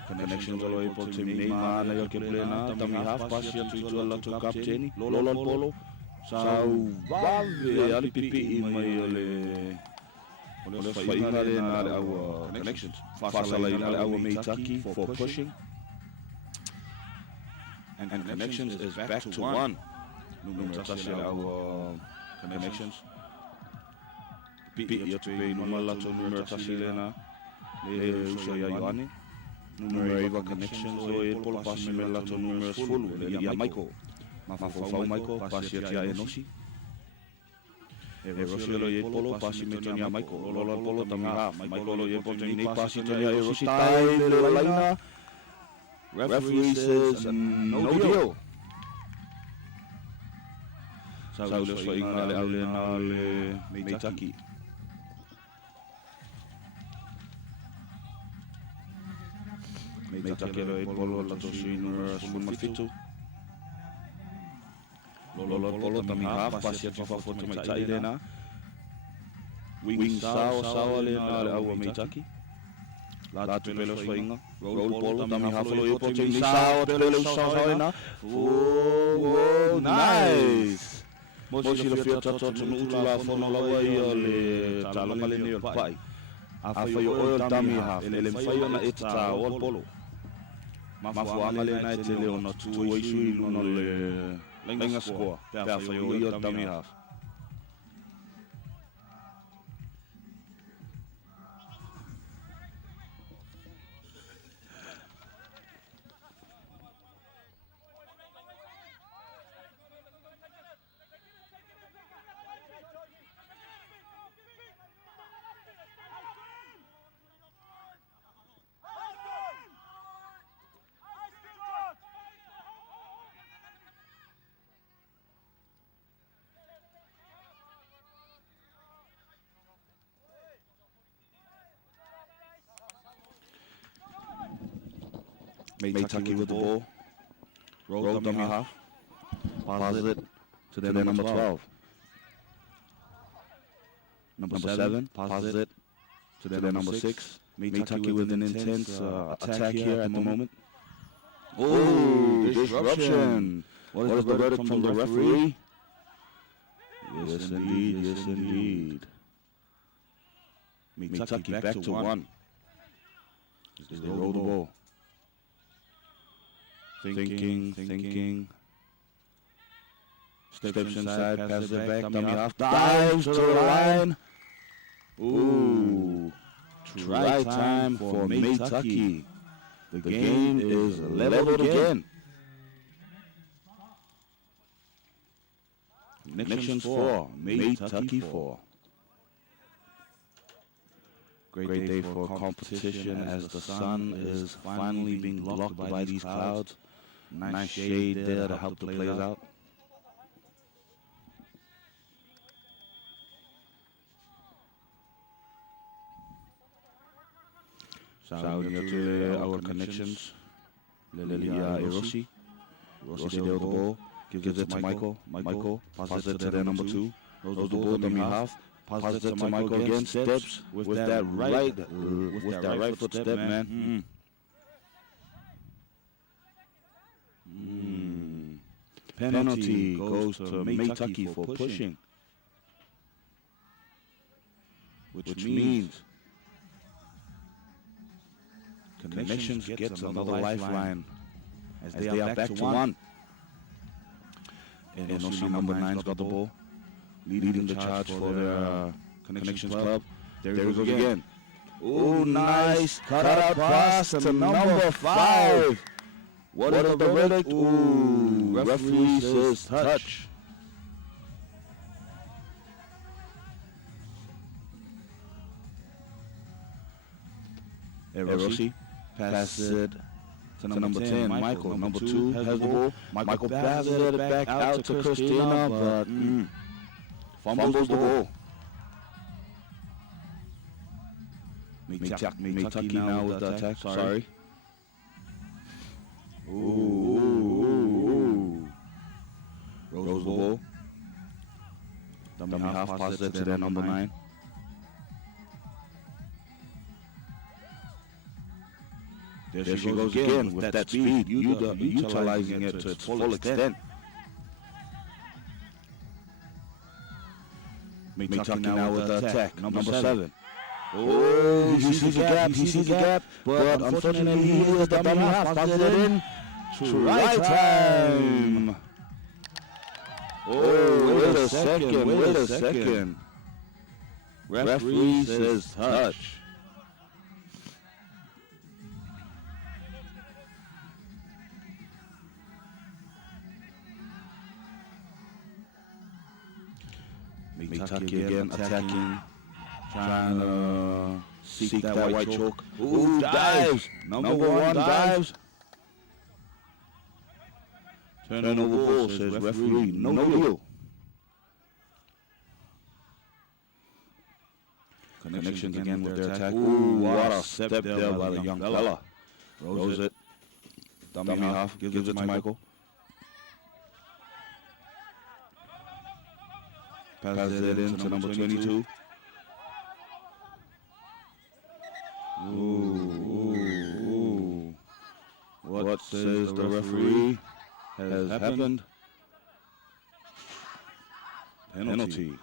Connections all able to Neymar na ke plena tami half pass ya tu la to kapteni lolo polo sa vave ali pipi mai ole faina le na our connections fasala ina our Meitaki for pushing and connections is back to one. Numero tasi our connections. Pipi ya tu be numala to numero tasi lena le uso ya Yohane. Numero iwa connections o e polo pasi me la to numero fulu le ya Michael. Mafau Michael pasi ya Enoshi. E Rosi lo ye polo pasi me to ya Michael. Lolo polo tami half. Michael lo ye polo ni pasi to ya Rosi tai le laina. Referee says no deal. Saulo so inga le aule na le Meitaki. Meitaki lo e polo la to sinu sumafitu. Lolo polo tami half pasi atu fafoto Meitai le na. Wing sawa le na le aua Meitaki. La tu pelo so inga. Roll polo tami half lo e polo tini sawa pelo sawa le na. Oh, nice. Mosi lo fia tato nutula fono la wai le talonga le ni pai. Afa yo oil tami half ele mfayo na eta ol polo. Mafu angale na te le ona tu e sui luno le lenga score. Afa yo oil tami half. Meitaki with the ball. Roll dummy half. Pass it to their number 12. Number 7 passes it to their number 6. Meitaki with an intense attack here at the moment. Oh, disruption. What is the verdict from the referee? Yes, indeed. Yes, indeed. Meitaki back to 1. As they roll the ball. Thinking. Steps inside, passes it back, dummy half, dives to the line. Ooh, try time for Meitaki. The game is leveled again. Connections 4, Meitaki 4. Great day for competition as the sun is finally being blocked by these clouds. Nice shade there to help the players out. Saudi to our connections. Lelia Erosi. Rossi deal the ball. Gives it to Michael. Michael passes it to their number 2. Rolls the ball, dummy half. Passes it to Michael again. Steps with that right foot step, man. Penalty goes to Meitaki for pushing. Which means Connections gets another lifeline as they are back to one. And NOC number 9's got the ball, leading the charge for their Connections club. There he goes again. Oh, nice cut-out pass to number 5. What is the verdict? Ooh, referee says touch. Erosi passes it to number 10, Michael. Number 2 has the ball. Michael passes it back out to Christina, but fumbles the ball. Meitaki now with the attack. Sorry. Ooh. Rose the ball. Dummy half passes it to their number 9. There she goes again with that speed, utilizing it to its full extent. Meitaki now with the attack, number 7. Oh, he sees a gap, but unfortunately he is the dummy half, passes it in to right time. Oh, wait a second. Referee says touch. Meitaki again attacking, trying to seek that white chalk. Ooh, dives! Number 1 dives. Turnover ball, says referee. No deal. Connections again with their attack. Ooh, what a step there by the young fella. Throws it. Dummy half, gives it to Michael. Passes it in to number 22. Ooh. What says the referee has happened? Penalty.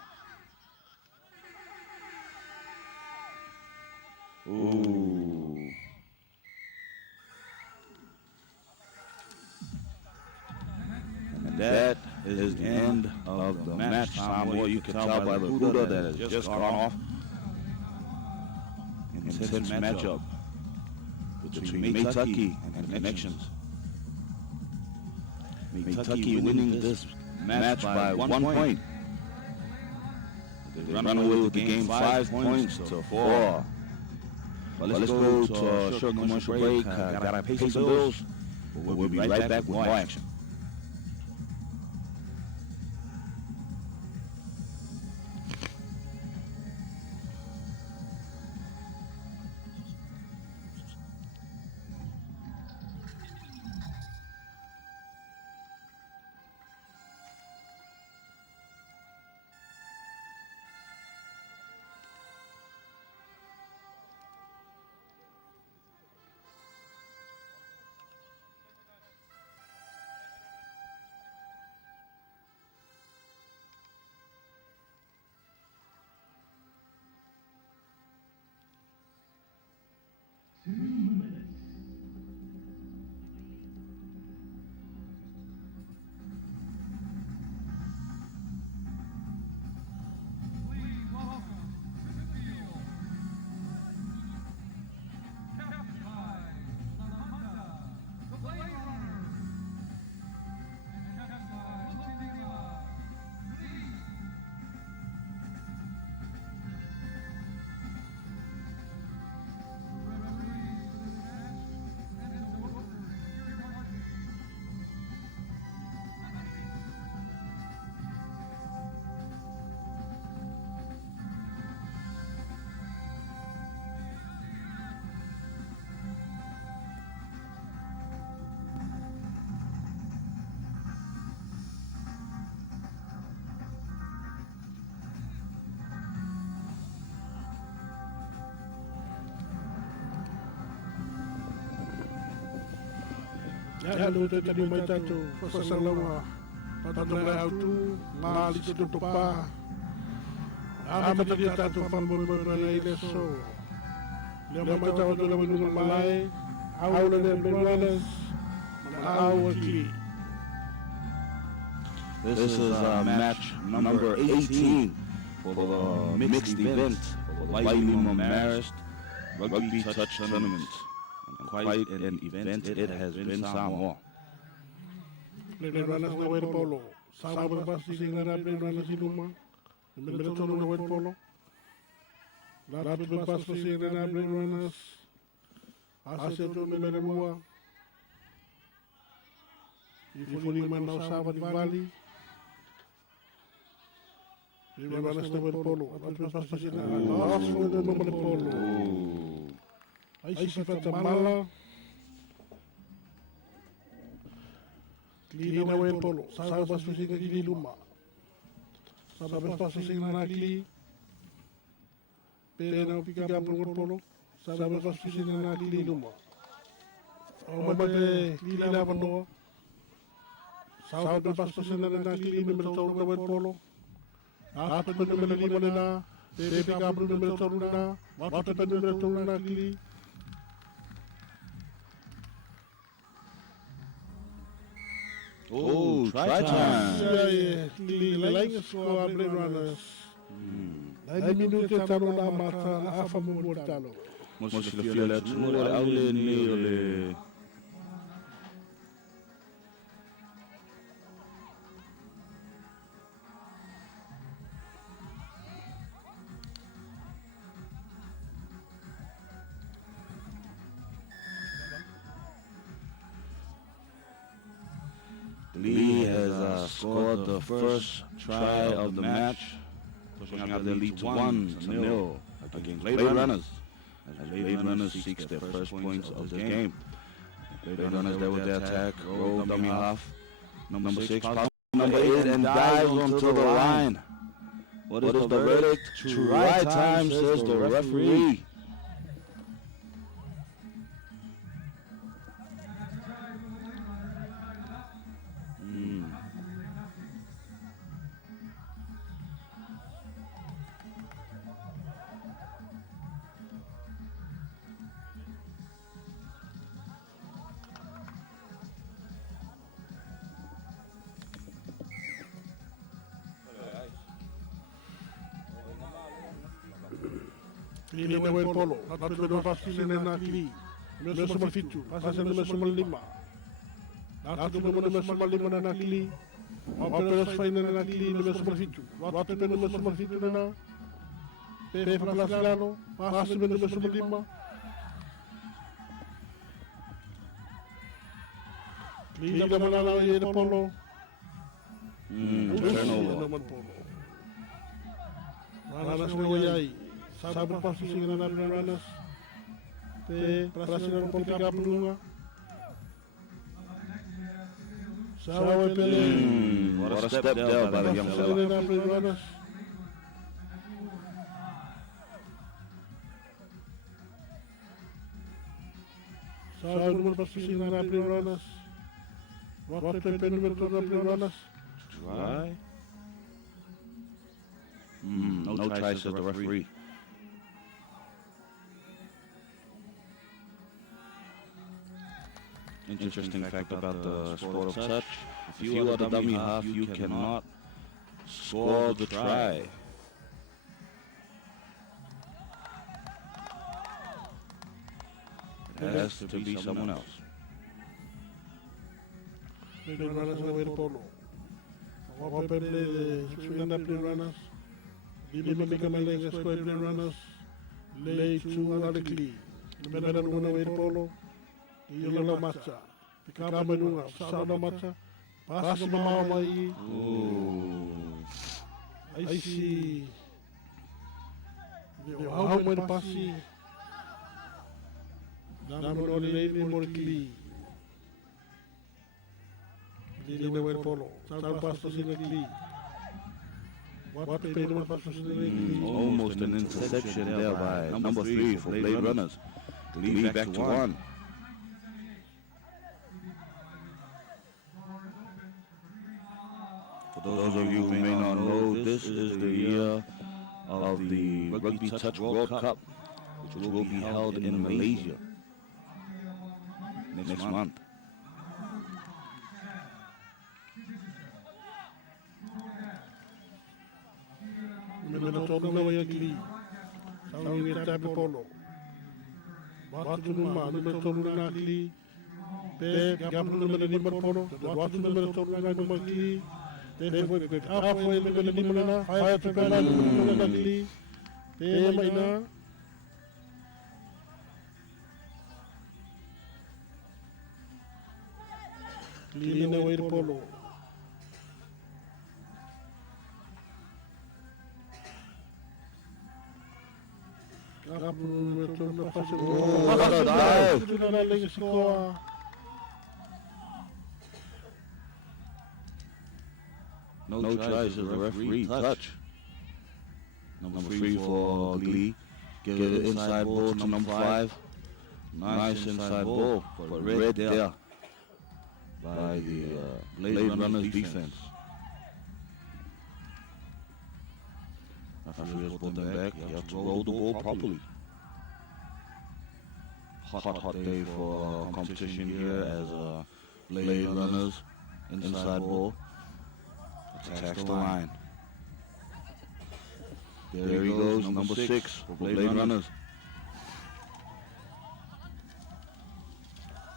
Ooh. And that is the end of the match. Samuel, you can tell by the Huda that has just gone off. Intense matchup between Meitaki and Connections. Meitaki winning this match by 1 point. They run away with the game 5 points to 4. But let's go to a short commercial break. Gotta pay some bills. We'll be right back with more action. Please welcome to the field, Captain Lamanda, the Blade Runners, and Captain Lucinda Lee. Referees for this match, and the Worker Superior Market. Ya, luto tadi may tato. Pasalawa. Patamai autu, mali tu topa. Ama dia tatu fambo na ile so. Lema mata o do lema malai, au le beruanas, au aqui. This is match number 18 for the mixed event of the Waimima Marist Rugby Touch Tournament. And quite an event it has been, Samoa. Beruanas no el polo. Sabe basti singara beruanas iluma. Mele tonu no el polo. Laat we pas passeren naar beruanas. Hace tu mele mua. Ifuni man nou sabat vali. Beruanas no el polo. Laat we pas passeren naar Las no el polo. Aí se faz mala. Kli no el polo. Sabe pas passeren kli luma. Sabe pas passeren naar kli. Pena pica por el polo. Sabe pas passeren naar kli luma. Omate kli la bando. Sabe pas passeren naar kli numero todo no el polo. Ato pe numero lima na. Pica por numero todo na. Ato pe numero todo na kli. Oh, try time. Lagi suara beruanas. Dai minuto tano na mata na afa mo mortalo. Mos le fiela tsumo le aule ni ole. Lee has scored the first try of the match, pushing out their lead to 1-0 against Blade Runners. As Blade Runners seeks their first points of the game. Blade Runners there with their attack, roll dummy half. Number 6, number 8, and dives onto the line. What is the verdict? Try time, says the referee. Kli no el polo. Laat we pas passeren naar kli. Numero summa fitu. Passa numero summa lima. Laat we numero summa lima na kli. Operas faina na kli numero summa fitu. Laat we numero summa fitu na. Pe Flaslano. Passa numero summa lima. Kli no malala el polo. Turnover. Runners no yai. Sabe pas passeren naar beruanas. Pe Flaslano por pica pluma. Sabe pele. What a step there by the young fella. Sabe número pas passeren naar beruanas. Wat pe numero todo beruanas. Try. No try, says the referee. Interesting fact about the sport of touch. If you are the dummy half, you cannot score the try. It has to be someone else. Beruanas no el polo. Vamos a perder subiendo beruanas. Lima pica malenga square beruanas. Lei tu ala kli. Numero no el polo. Iyo la macha. Pica menunga. Sa la macha. Passa na mama aí. Aí se deu algo de passe. Damos no lei por kli. Kli no el polo. Sal passo sin kli. What pay no passo sin kli. Almost an interception there by number 3 for Blade Runners. Lead back to 1. those of you who may not know, this is the year of the Rugby Touch World Cup, which will be held in Malaysia next month. Numero torno way agli. Sawi tabi polo. Watu numa numero torno agli. Pe gabu numero lima polo. Watu numero torno agli. Pe foi afo ele numero lima na. Fire to pela numero agli. Pe maina. Lina way polo. No tries as the referee. Touch. Number 3 for Glee. Give it inside ball to number 5. Nice inside ball, but red there by the Blade Runners defense. Referee has pulled them back. You have to roll the ball properly. Hot day for competition here as Blade Runners inside ball attacks the line. There he goes, number 6 for Blade Runners.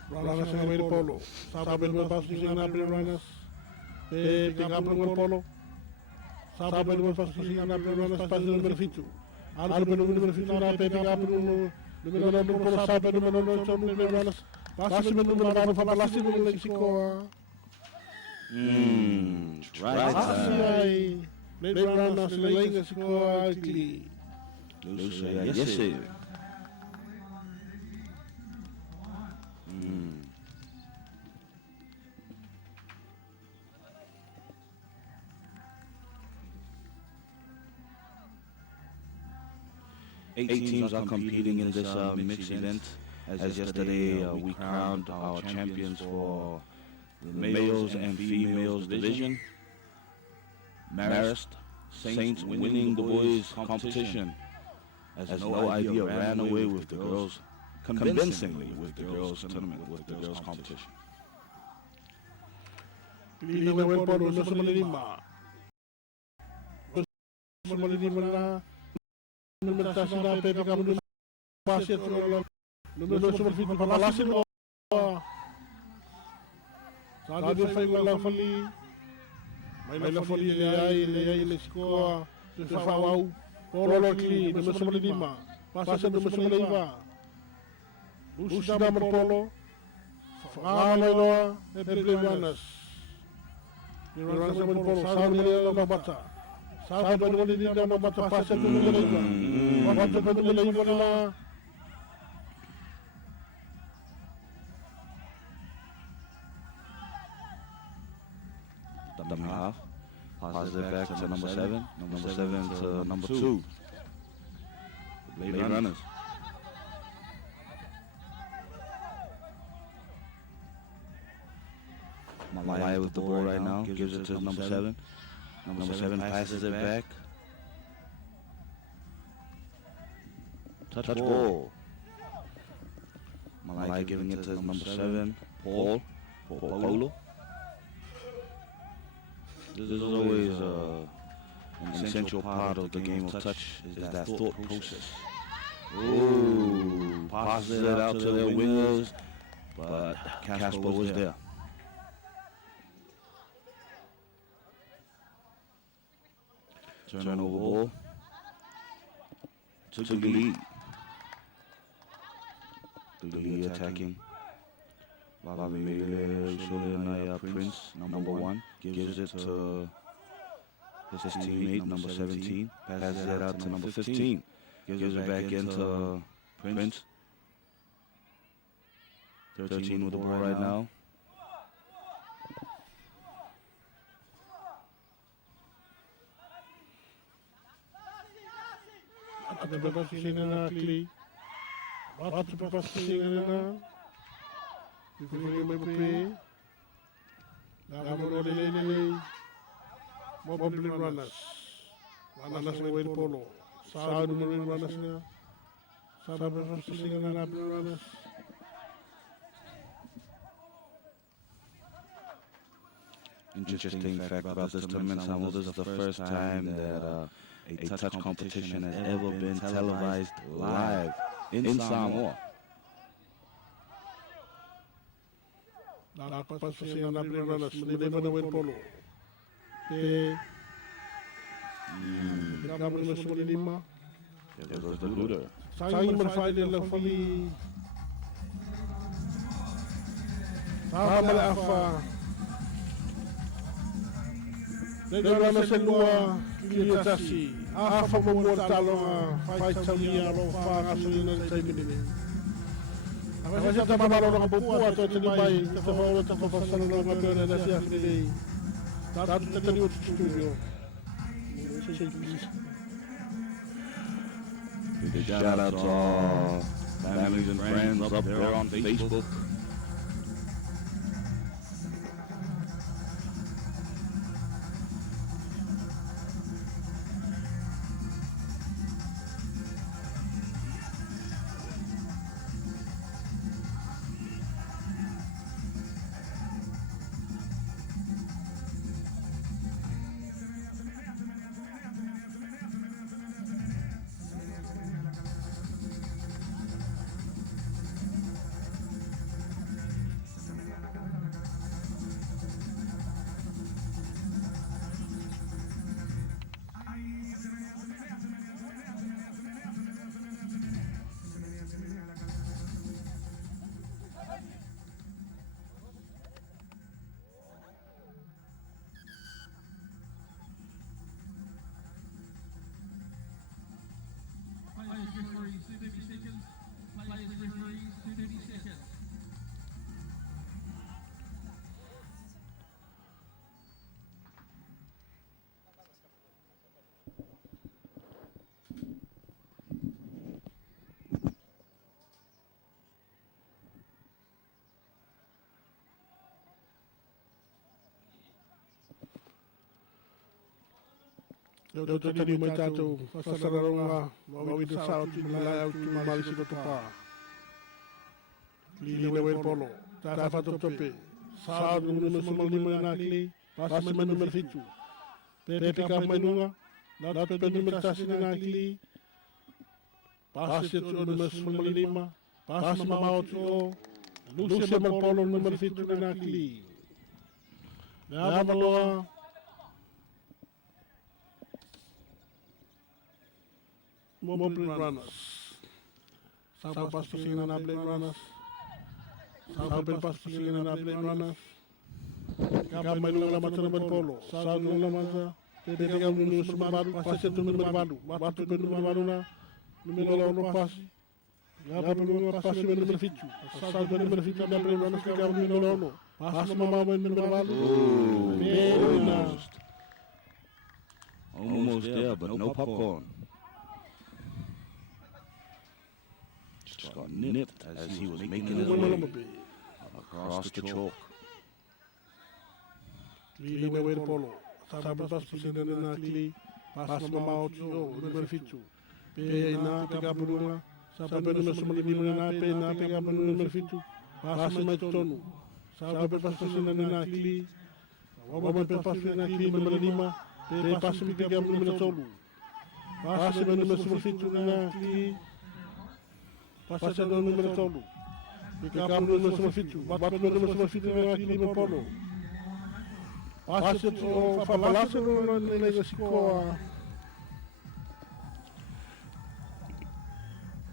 Runners en el polo. Sabe el paso que gana Runners. Pegamos el polo. Sabe el paso que gana Runners para el número 5. Algo el número 5 na pegamos número no polo sabe número no son número Runners. Passe el número para falar assim no Mexico. Right. Blade Runners lenga siko aqui. Yes. 8 teams are competing in this mixed event. As yesterday, we crowned our champions for the males and females division. Marist Saints winning the boys competition, as No Idea ran away with the girls, convincingly with the girls tournament, with the girls competition. Lina wen polo no sumalima. Sumalima na numero tasira pepe kamu pase trola numero sumalfit palasi no. Sabe foi la fali. Mai la fali le scoa se fa wow. Polo aqui numero sumalima. Pase numero sumalima. Usa numero polo. Lo e Blade Runners. Runners numero polo sabe la bata. Sabe no ni na bata pase numero lima. Bata numero lima na. Dummy half. Passes it back to number 7. Number 7 to number 2. Blade Runners. Malaya with the ball right now. Gives it to number 7. Number 7 passes it back. Touch ball. Malaya giving it to number 7. Polo. This is always an essential part of the game of touch, is that thought process. Ooh, passes it out to their wingers, but Casper was there. Turnover ball to the lead. The lead attacking. Prince, number 1, gives it to his teammate, number 17, passes it out to number 15, gives it back into Prince. 13 with the ball right now. Moblin Runners. Runners ng Wade Polo. Saan Marine Runners nga. Sabi sa susingan na Nablin Runners. Interesting fact about this tournament, Samuel, this is the first time that a touch competition has ever been televised live in Samoa. Dapat susingan na Nablin Runners. Maliban ng Wade Polo. Gamit na sa lima. There goes the looter. Sayang man-final lang fali. Tama na afa. Nagana sa luwa kilitasi. Afa mamortalo nga fight sa liya lo fa gasolina sa ibinin. Kasi sa mamaro ng bubuwa to tinibay sa fawala sa kapasalo ng mga na siya nilay. Dapat tataliw sa studio. Big shout out to all families and friends up there on Facebook. Players referees 30 seconds. Players referees 30 seconds. Eu tadi macam pasal orang mau itu saat Malaya tu Malaysia tu pa. Lili Wade Polo. Dapat tope. Saat menurut semua lima nakli pas menurut situ. Tapi kau menunggu. Dapat menurut tasnya nakli. Pas itu menurut semua lima. Pas mau tu. Lucia Polo menurut situ nakli. Dah malu. Moblin Runners. Sampai pas pusingan na Nablin Runners. Sampai pas pusingan na Nablin Runners. Kamay nung laman sa Wade Polo. Saan nung laman sa Titigam nung sumabalu. Pasi ito nung balu. Batu pa nung balu na. Numero no pasi. Gapin nung pasi pa nung fitu. Saan pa nung fitu na Nablin Runners. Kaya numero no. Pasi mamamay nung balu. Almost there, but no popcorn. Just got nipped as he was making his way across the chalk. Lili Wade Polo. Sampai pas pusingan na nakli. Pas mamau tu. Numero fitu. Na pega bunga. Sampai nung semua lima na pega numero fitu. Pas may tonu. Sampai pas pusingan na nakli. Waman pas pusingan na nakli numero lima. Pas pega numero tolu. Pas may numero fitu na nakli. Passa no número todo. Ficava no número fitu. Bate no número fitu na nakli mo polo. Passa o falasse no negócio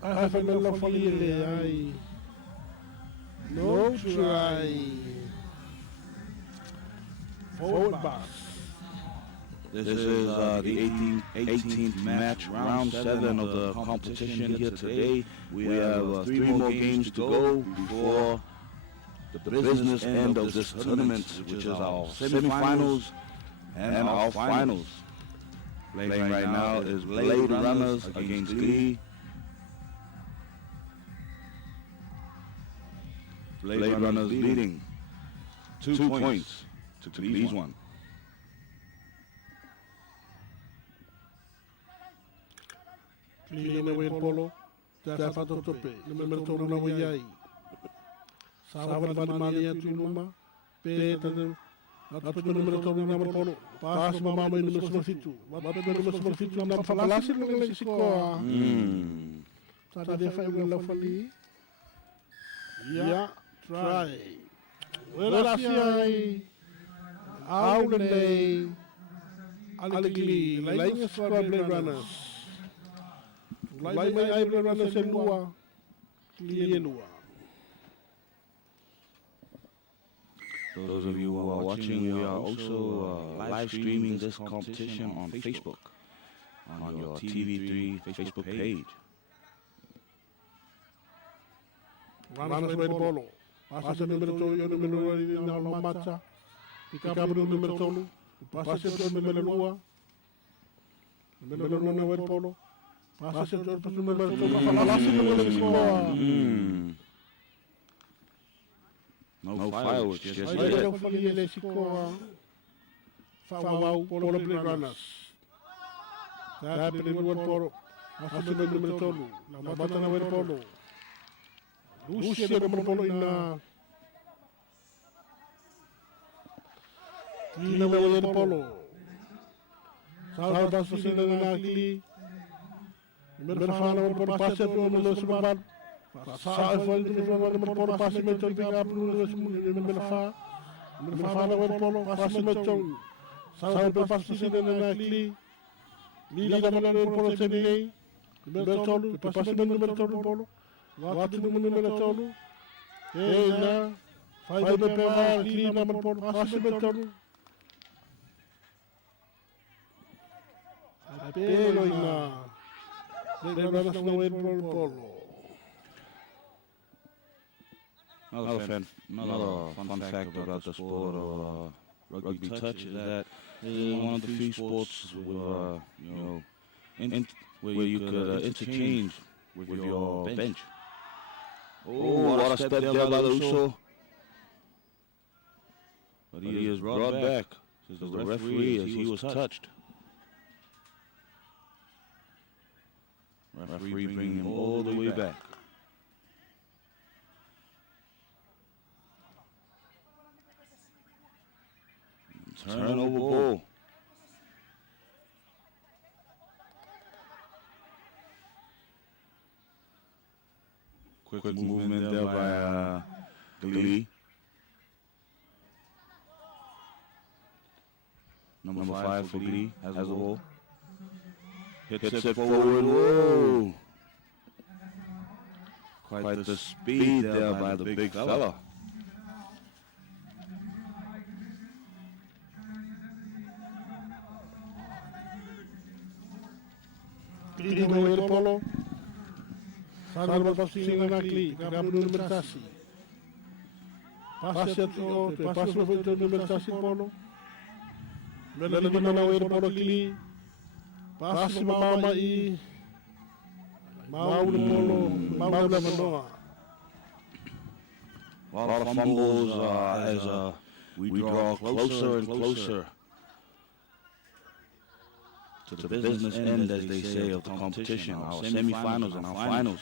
I have a love for you. No try. Forward pass. This is the 18th match, round 7 of the competition here today. We have 3 more games to go before the business end of this tournament, which is our semifinals and our finals. Playing right now is Blade Runners against Glee. Blade Runners leading 2 points to Glee's 1. Clean away polo. That's out of tope. Numero tono na wayay. Sawan man mania tunuma. Peta at numero tono na polo. Pas mama may numero sa situ. Wat numero sa situ na papalasin ng leksiko. Sada de fay wala fali. Ya, try. Wala siya Aulene Aligli, Lainga Squad Blade Runners. Lai may Blade Runners sa Lua, Lua. Those of you who are watching, we are also live streaming this competition on Facebook, on your TV3 Facebook page. Runners Red Polo. Pasa número 2 yung número 1 na Lomacha. Ikaw número 2. Pasa yung número 2. Número 1 na Red Polo. Pasa yung número 2. Papalasin yung número 5. No fireworks just Ay, yet. daw fali yung Lexico. Fawaw, Polo Blade Runners. Dahil piniguan Polo. Pasa yung número 2. Labatan na Red Polo. Rusia nomor polo ina. Ina may polo. Sa baso sila na nakili. Numero fana mo por pase to mo suban. Sa fal numero por pase mo to pick up numero fa. Numero fana mo polo pase mo to. Sa por pase sila na nakili. Lila mo na polo sa bigay. Numero tolo pase mo numero tolo polo. Waktu número tolo. Na. Faz o pevar aqui na por passe beton. Apelo na. Lembra-nos não é polo. Another fun fact about the sport of rugby touch is that it is one of the few sports with, where you could interchange with your bench. Oh, what a step there by the Uso. But he is brought back, says the referee, as he was touched. Referee bringing him all the way back. Turnover ball. Quick movement there by Glee. Number 5 for Glee has the ball. Hits it forward. Whoa! Quite the speed there by the big fella. Pino el polo. Salva pasina na cli, capo número tassi. Passa o passa o número tassi polo. Mela na o polo cli. Passa mama e Maula polo, Maula manoa. A lot of fumbles as we draw closer and closer to the business end, as they say, of the competition, our semifinals and our finals.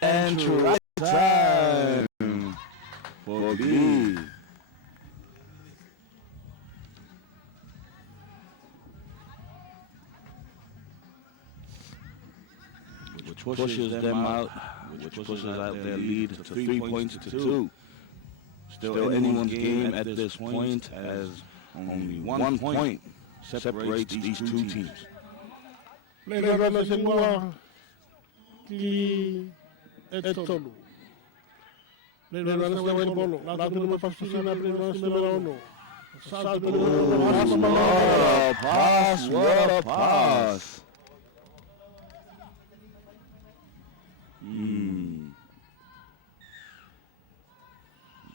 And try time for B. Which pushes them out, which pushes out their lead to 3 points to 2. Still anyone's game at this point, as only 1 point separates these two teams. Llega la segunda y Etolu. Llega la segunda el polo. La número pasina número 1. Salto What a pass, what a pass.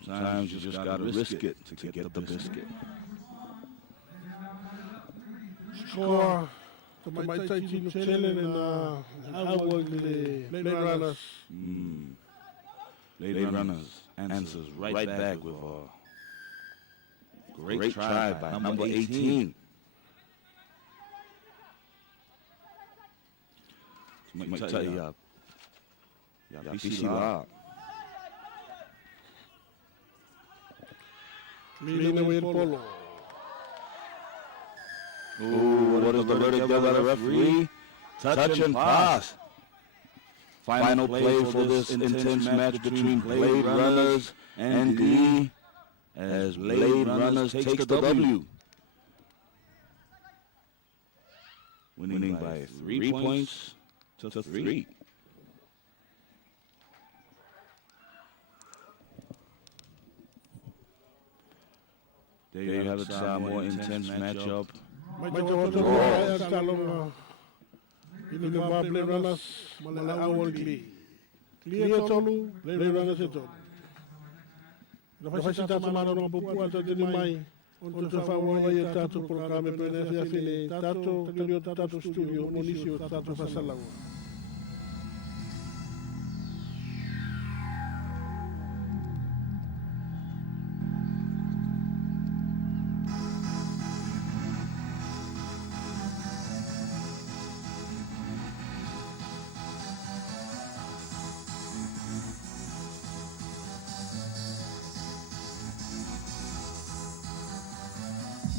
Sometimes you just gotta risk it to get the biscuit. Score. My team chilling in Blade Runners. Blade Runners answers right back with a great try by number 18. Maitai ya bisi la. Clean away the polo. Ooh, what is the verdict there by the referee? Touch and pass. Final play for this intense match between Blade Runners and Glee, as Blade Runners takes the W, winning by 3 points to 3. There you have it, a more intense matchup. Ini ke ba Blade Runners mala awal Glee. Glee tolu, Blade Runners tolu. Dapat kita mana orang buat atau jadi mai untuk favor ya tatu program PNF afile tatu studio munisio tatu fasalang.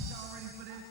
Y'all ready for this?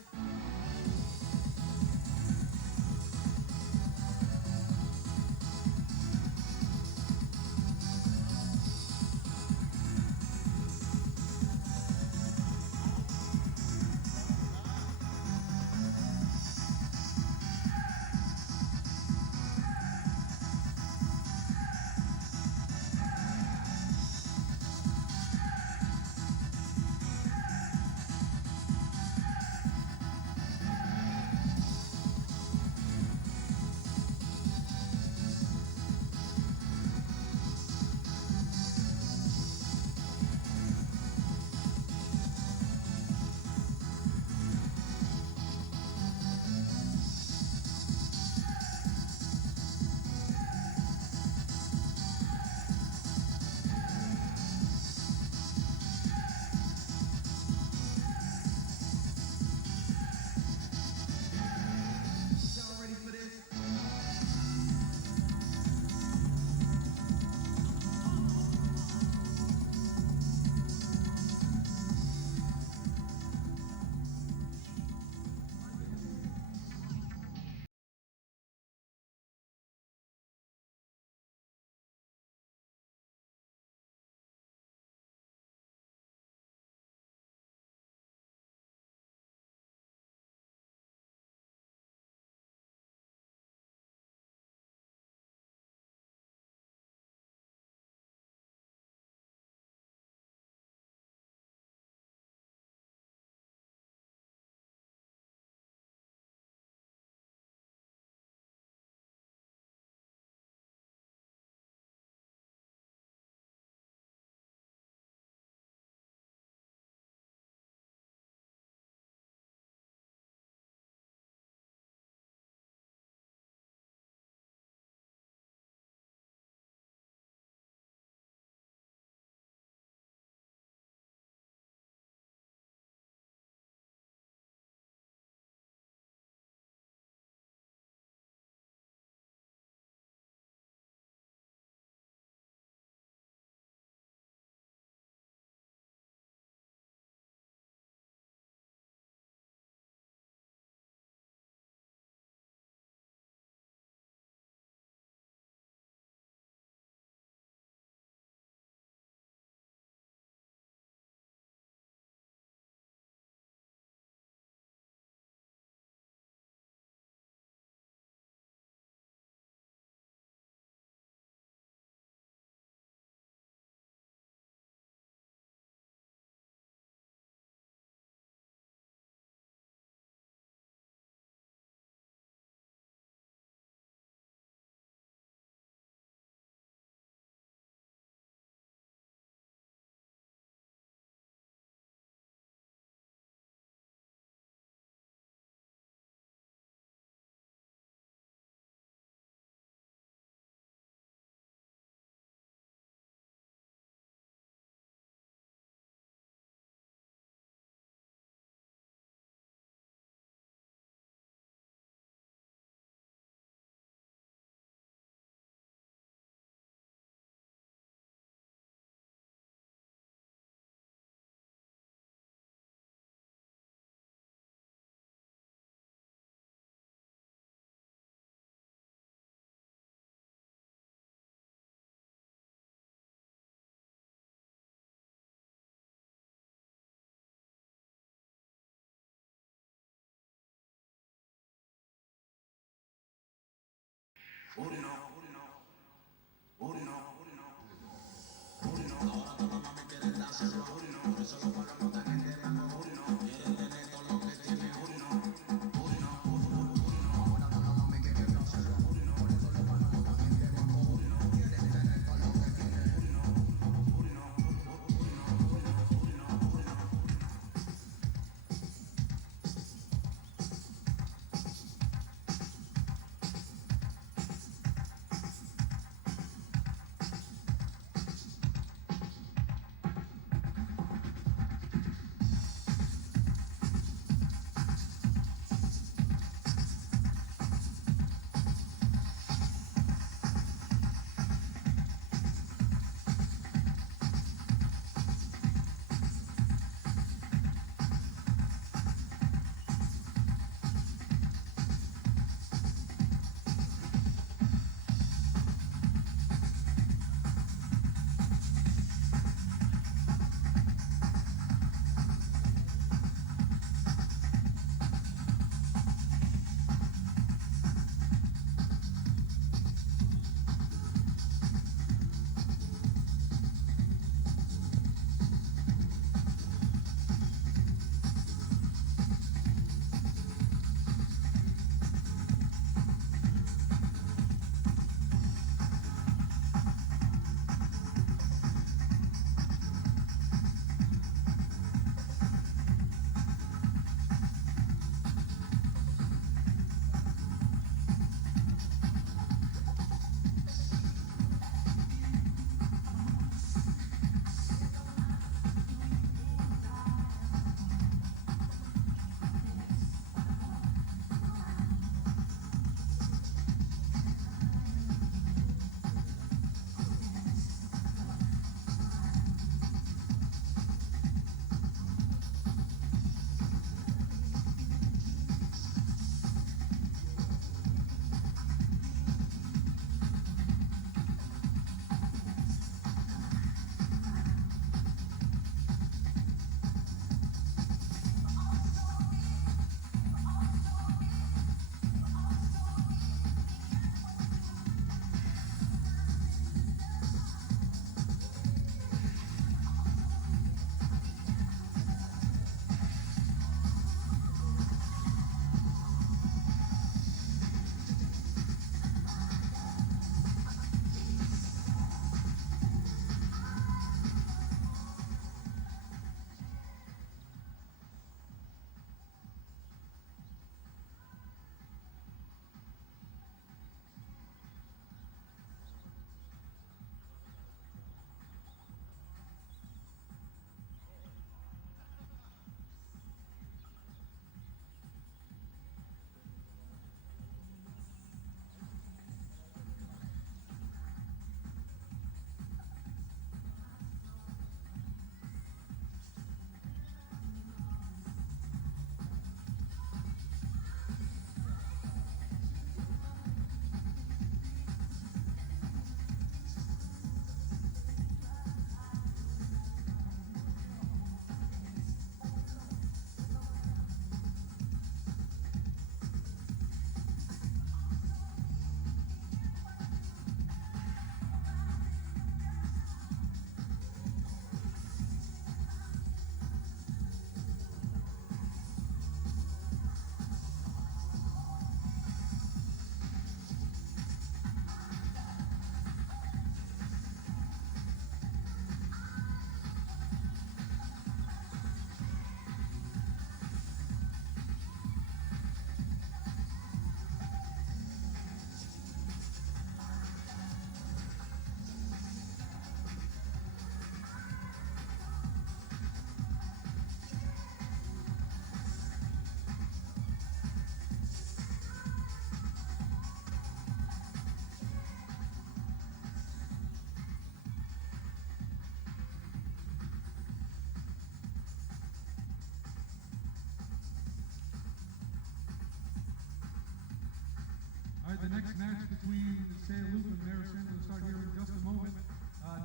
All right, the next match between Shea Loop and Marison will start here in just a moment.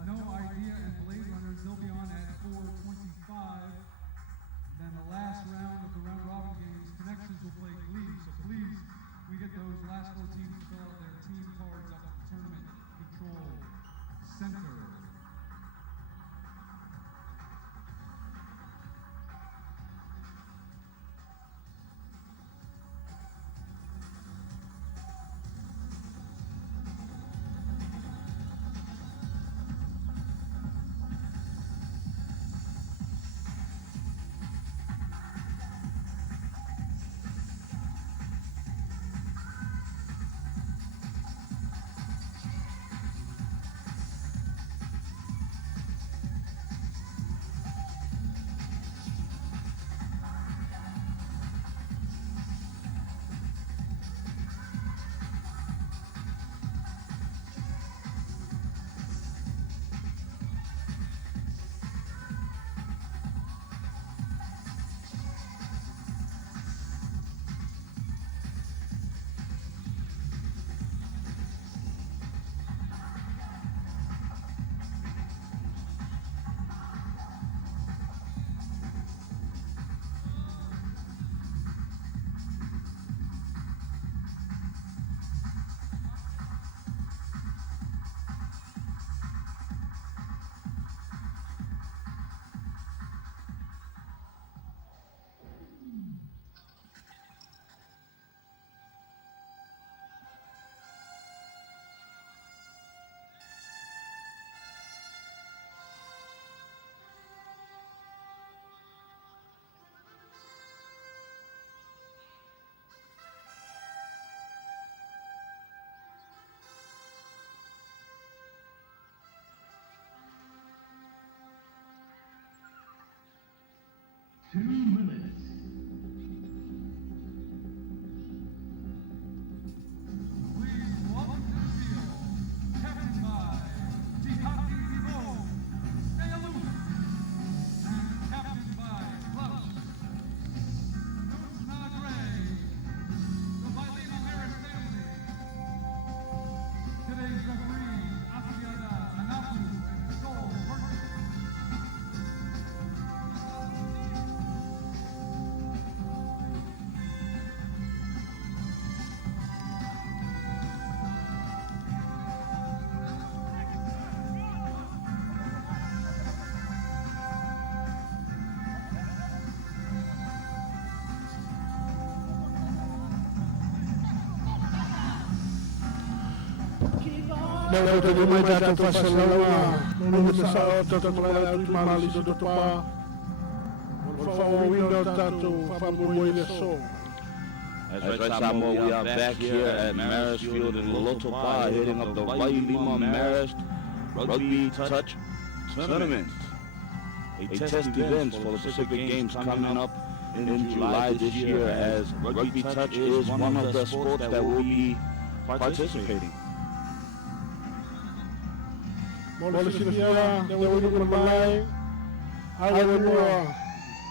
No Idea and Blade Runners, they'll be on at 4:25. And then the last round of the round robin games, Connections will play Glee. So please, we get those last 4 teams to fill out their team cards minutes. Please welcome to the field, captained by Jihadi Mo, stay aloof, and captained by Clutch. Nutna Gray, the Vailima Harris family. Today's referees, Asiana Anasu and Joel Perkins. Não, eu tenho mais a fazer não necessário tanto para mal isso do pa. Por favor, window tato, favor, ele só. As Red Samo, we are back here at Marist Field in Lotopa, hitting up the Vailima Marist Rugby Touch Tournament. A test event for the Pacific Games coming up in July this year, as Rugby Touch is one of the sports that will be participating. Bolivia, they will do Malay. I will do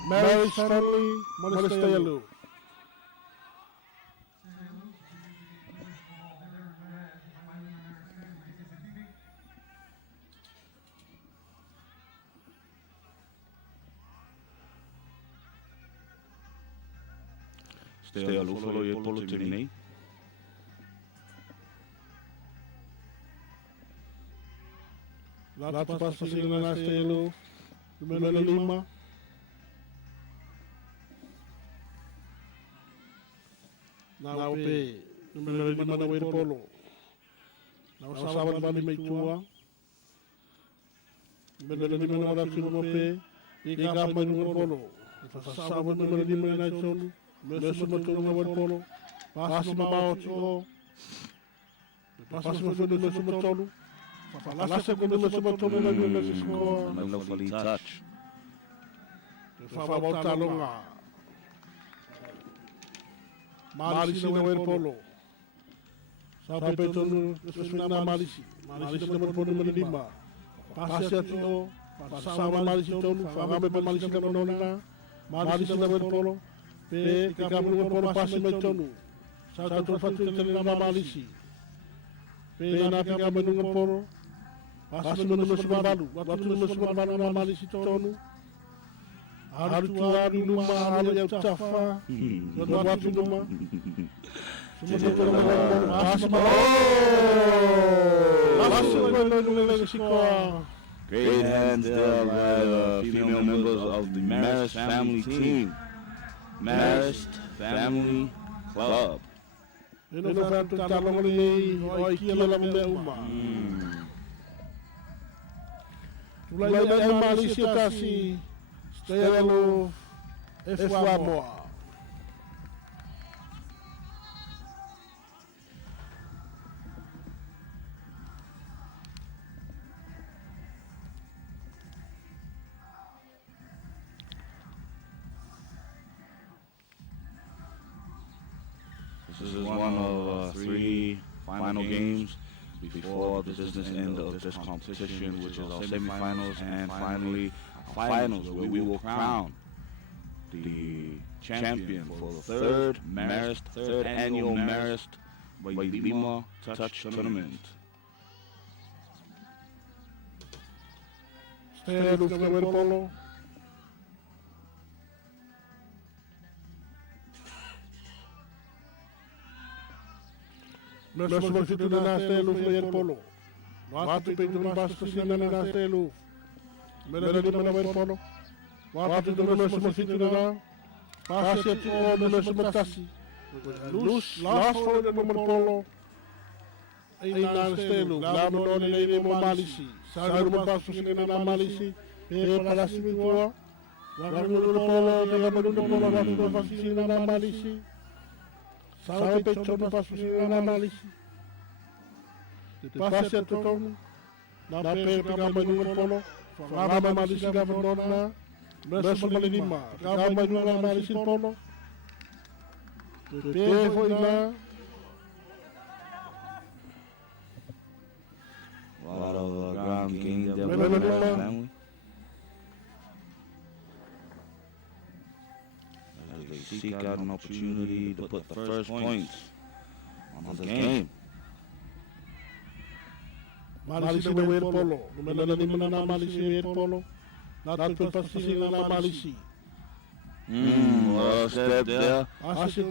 marriage family, Molestayalu. Stay aloof, follow your politic. Laat pas passagieren naar Stelo, nummer 5. Nou, nummer 5 na weer polo. Nou, sabat bali may tua. Nummer 5 na wala sino pe. Ika may nummer polo. Sabat nummer 5 na son. Mesu matulong na weer polo. Pas mabaw tiyo. Pas mafundo mesu matulong. Falasa quando nós batemos na minha escola. No fully touch. Fa volta longa. Malisi não é polo. Sabe todo na Malisi. Malisi não é polo número 5. Passe a tio. Passava Malisi todo. Fagame pe Malisi na nona. Malisi não é polo. Pe ficava no polo passe me todo. Sabe todo fatu na Malisi. Pe na ficava no polo. Passe no balu, waktu no balu na Malisi tonu. Haru tuari numa haru ya tafa. Waktu numa. Great hands there by the female members of the Marist family team. Marist Family Club. Ino fa talong ni oi kila la uma. Mulai dari Malaysia kasih stay aloof, F1 This is one of 3 final games before the business end of this competition, which is our semifinals and finally our finals, where we will crown the champion for the third annual Marist Vailima Touch Tournament. Stay aloof, number polo. Nós vamos ficar na Stelo player polo. Waktu peito no basto sina na Stelo. Mera di mana ver polo. Waktu do nós vamos ficar na passe to nós vamos tassi. Last for the number polo. Ai na Stelo, lá no lei mo Malisi. Sabe no basto sina na Malisi. E para cima to. Waktu do polo, da do polo, waktu do basto sina na Malisi. Sabe peito no basto sina na Malisi. Passe a totono, na pele pegava no polo, falava Malisi gava nona, Verso Malinima, Gama Nunga Malisi Polo. Prepare for Ila. A lot of ground game that Well, we have well, well. family. As they seek out an opportunity to put the first points on the game. Malisi na Wer Polo. Numela ni Mana Malisi Wer Polo. Natul Pasisi na Malisi. Well, step there. Asik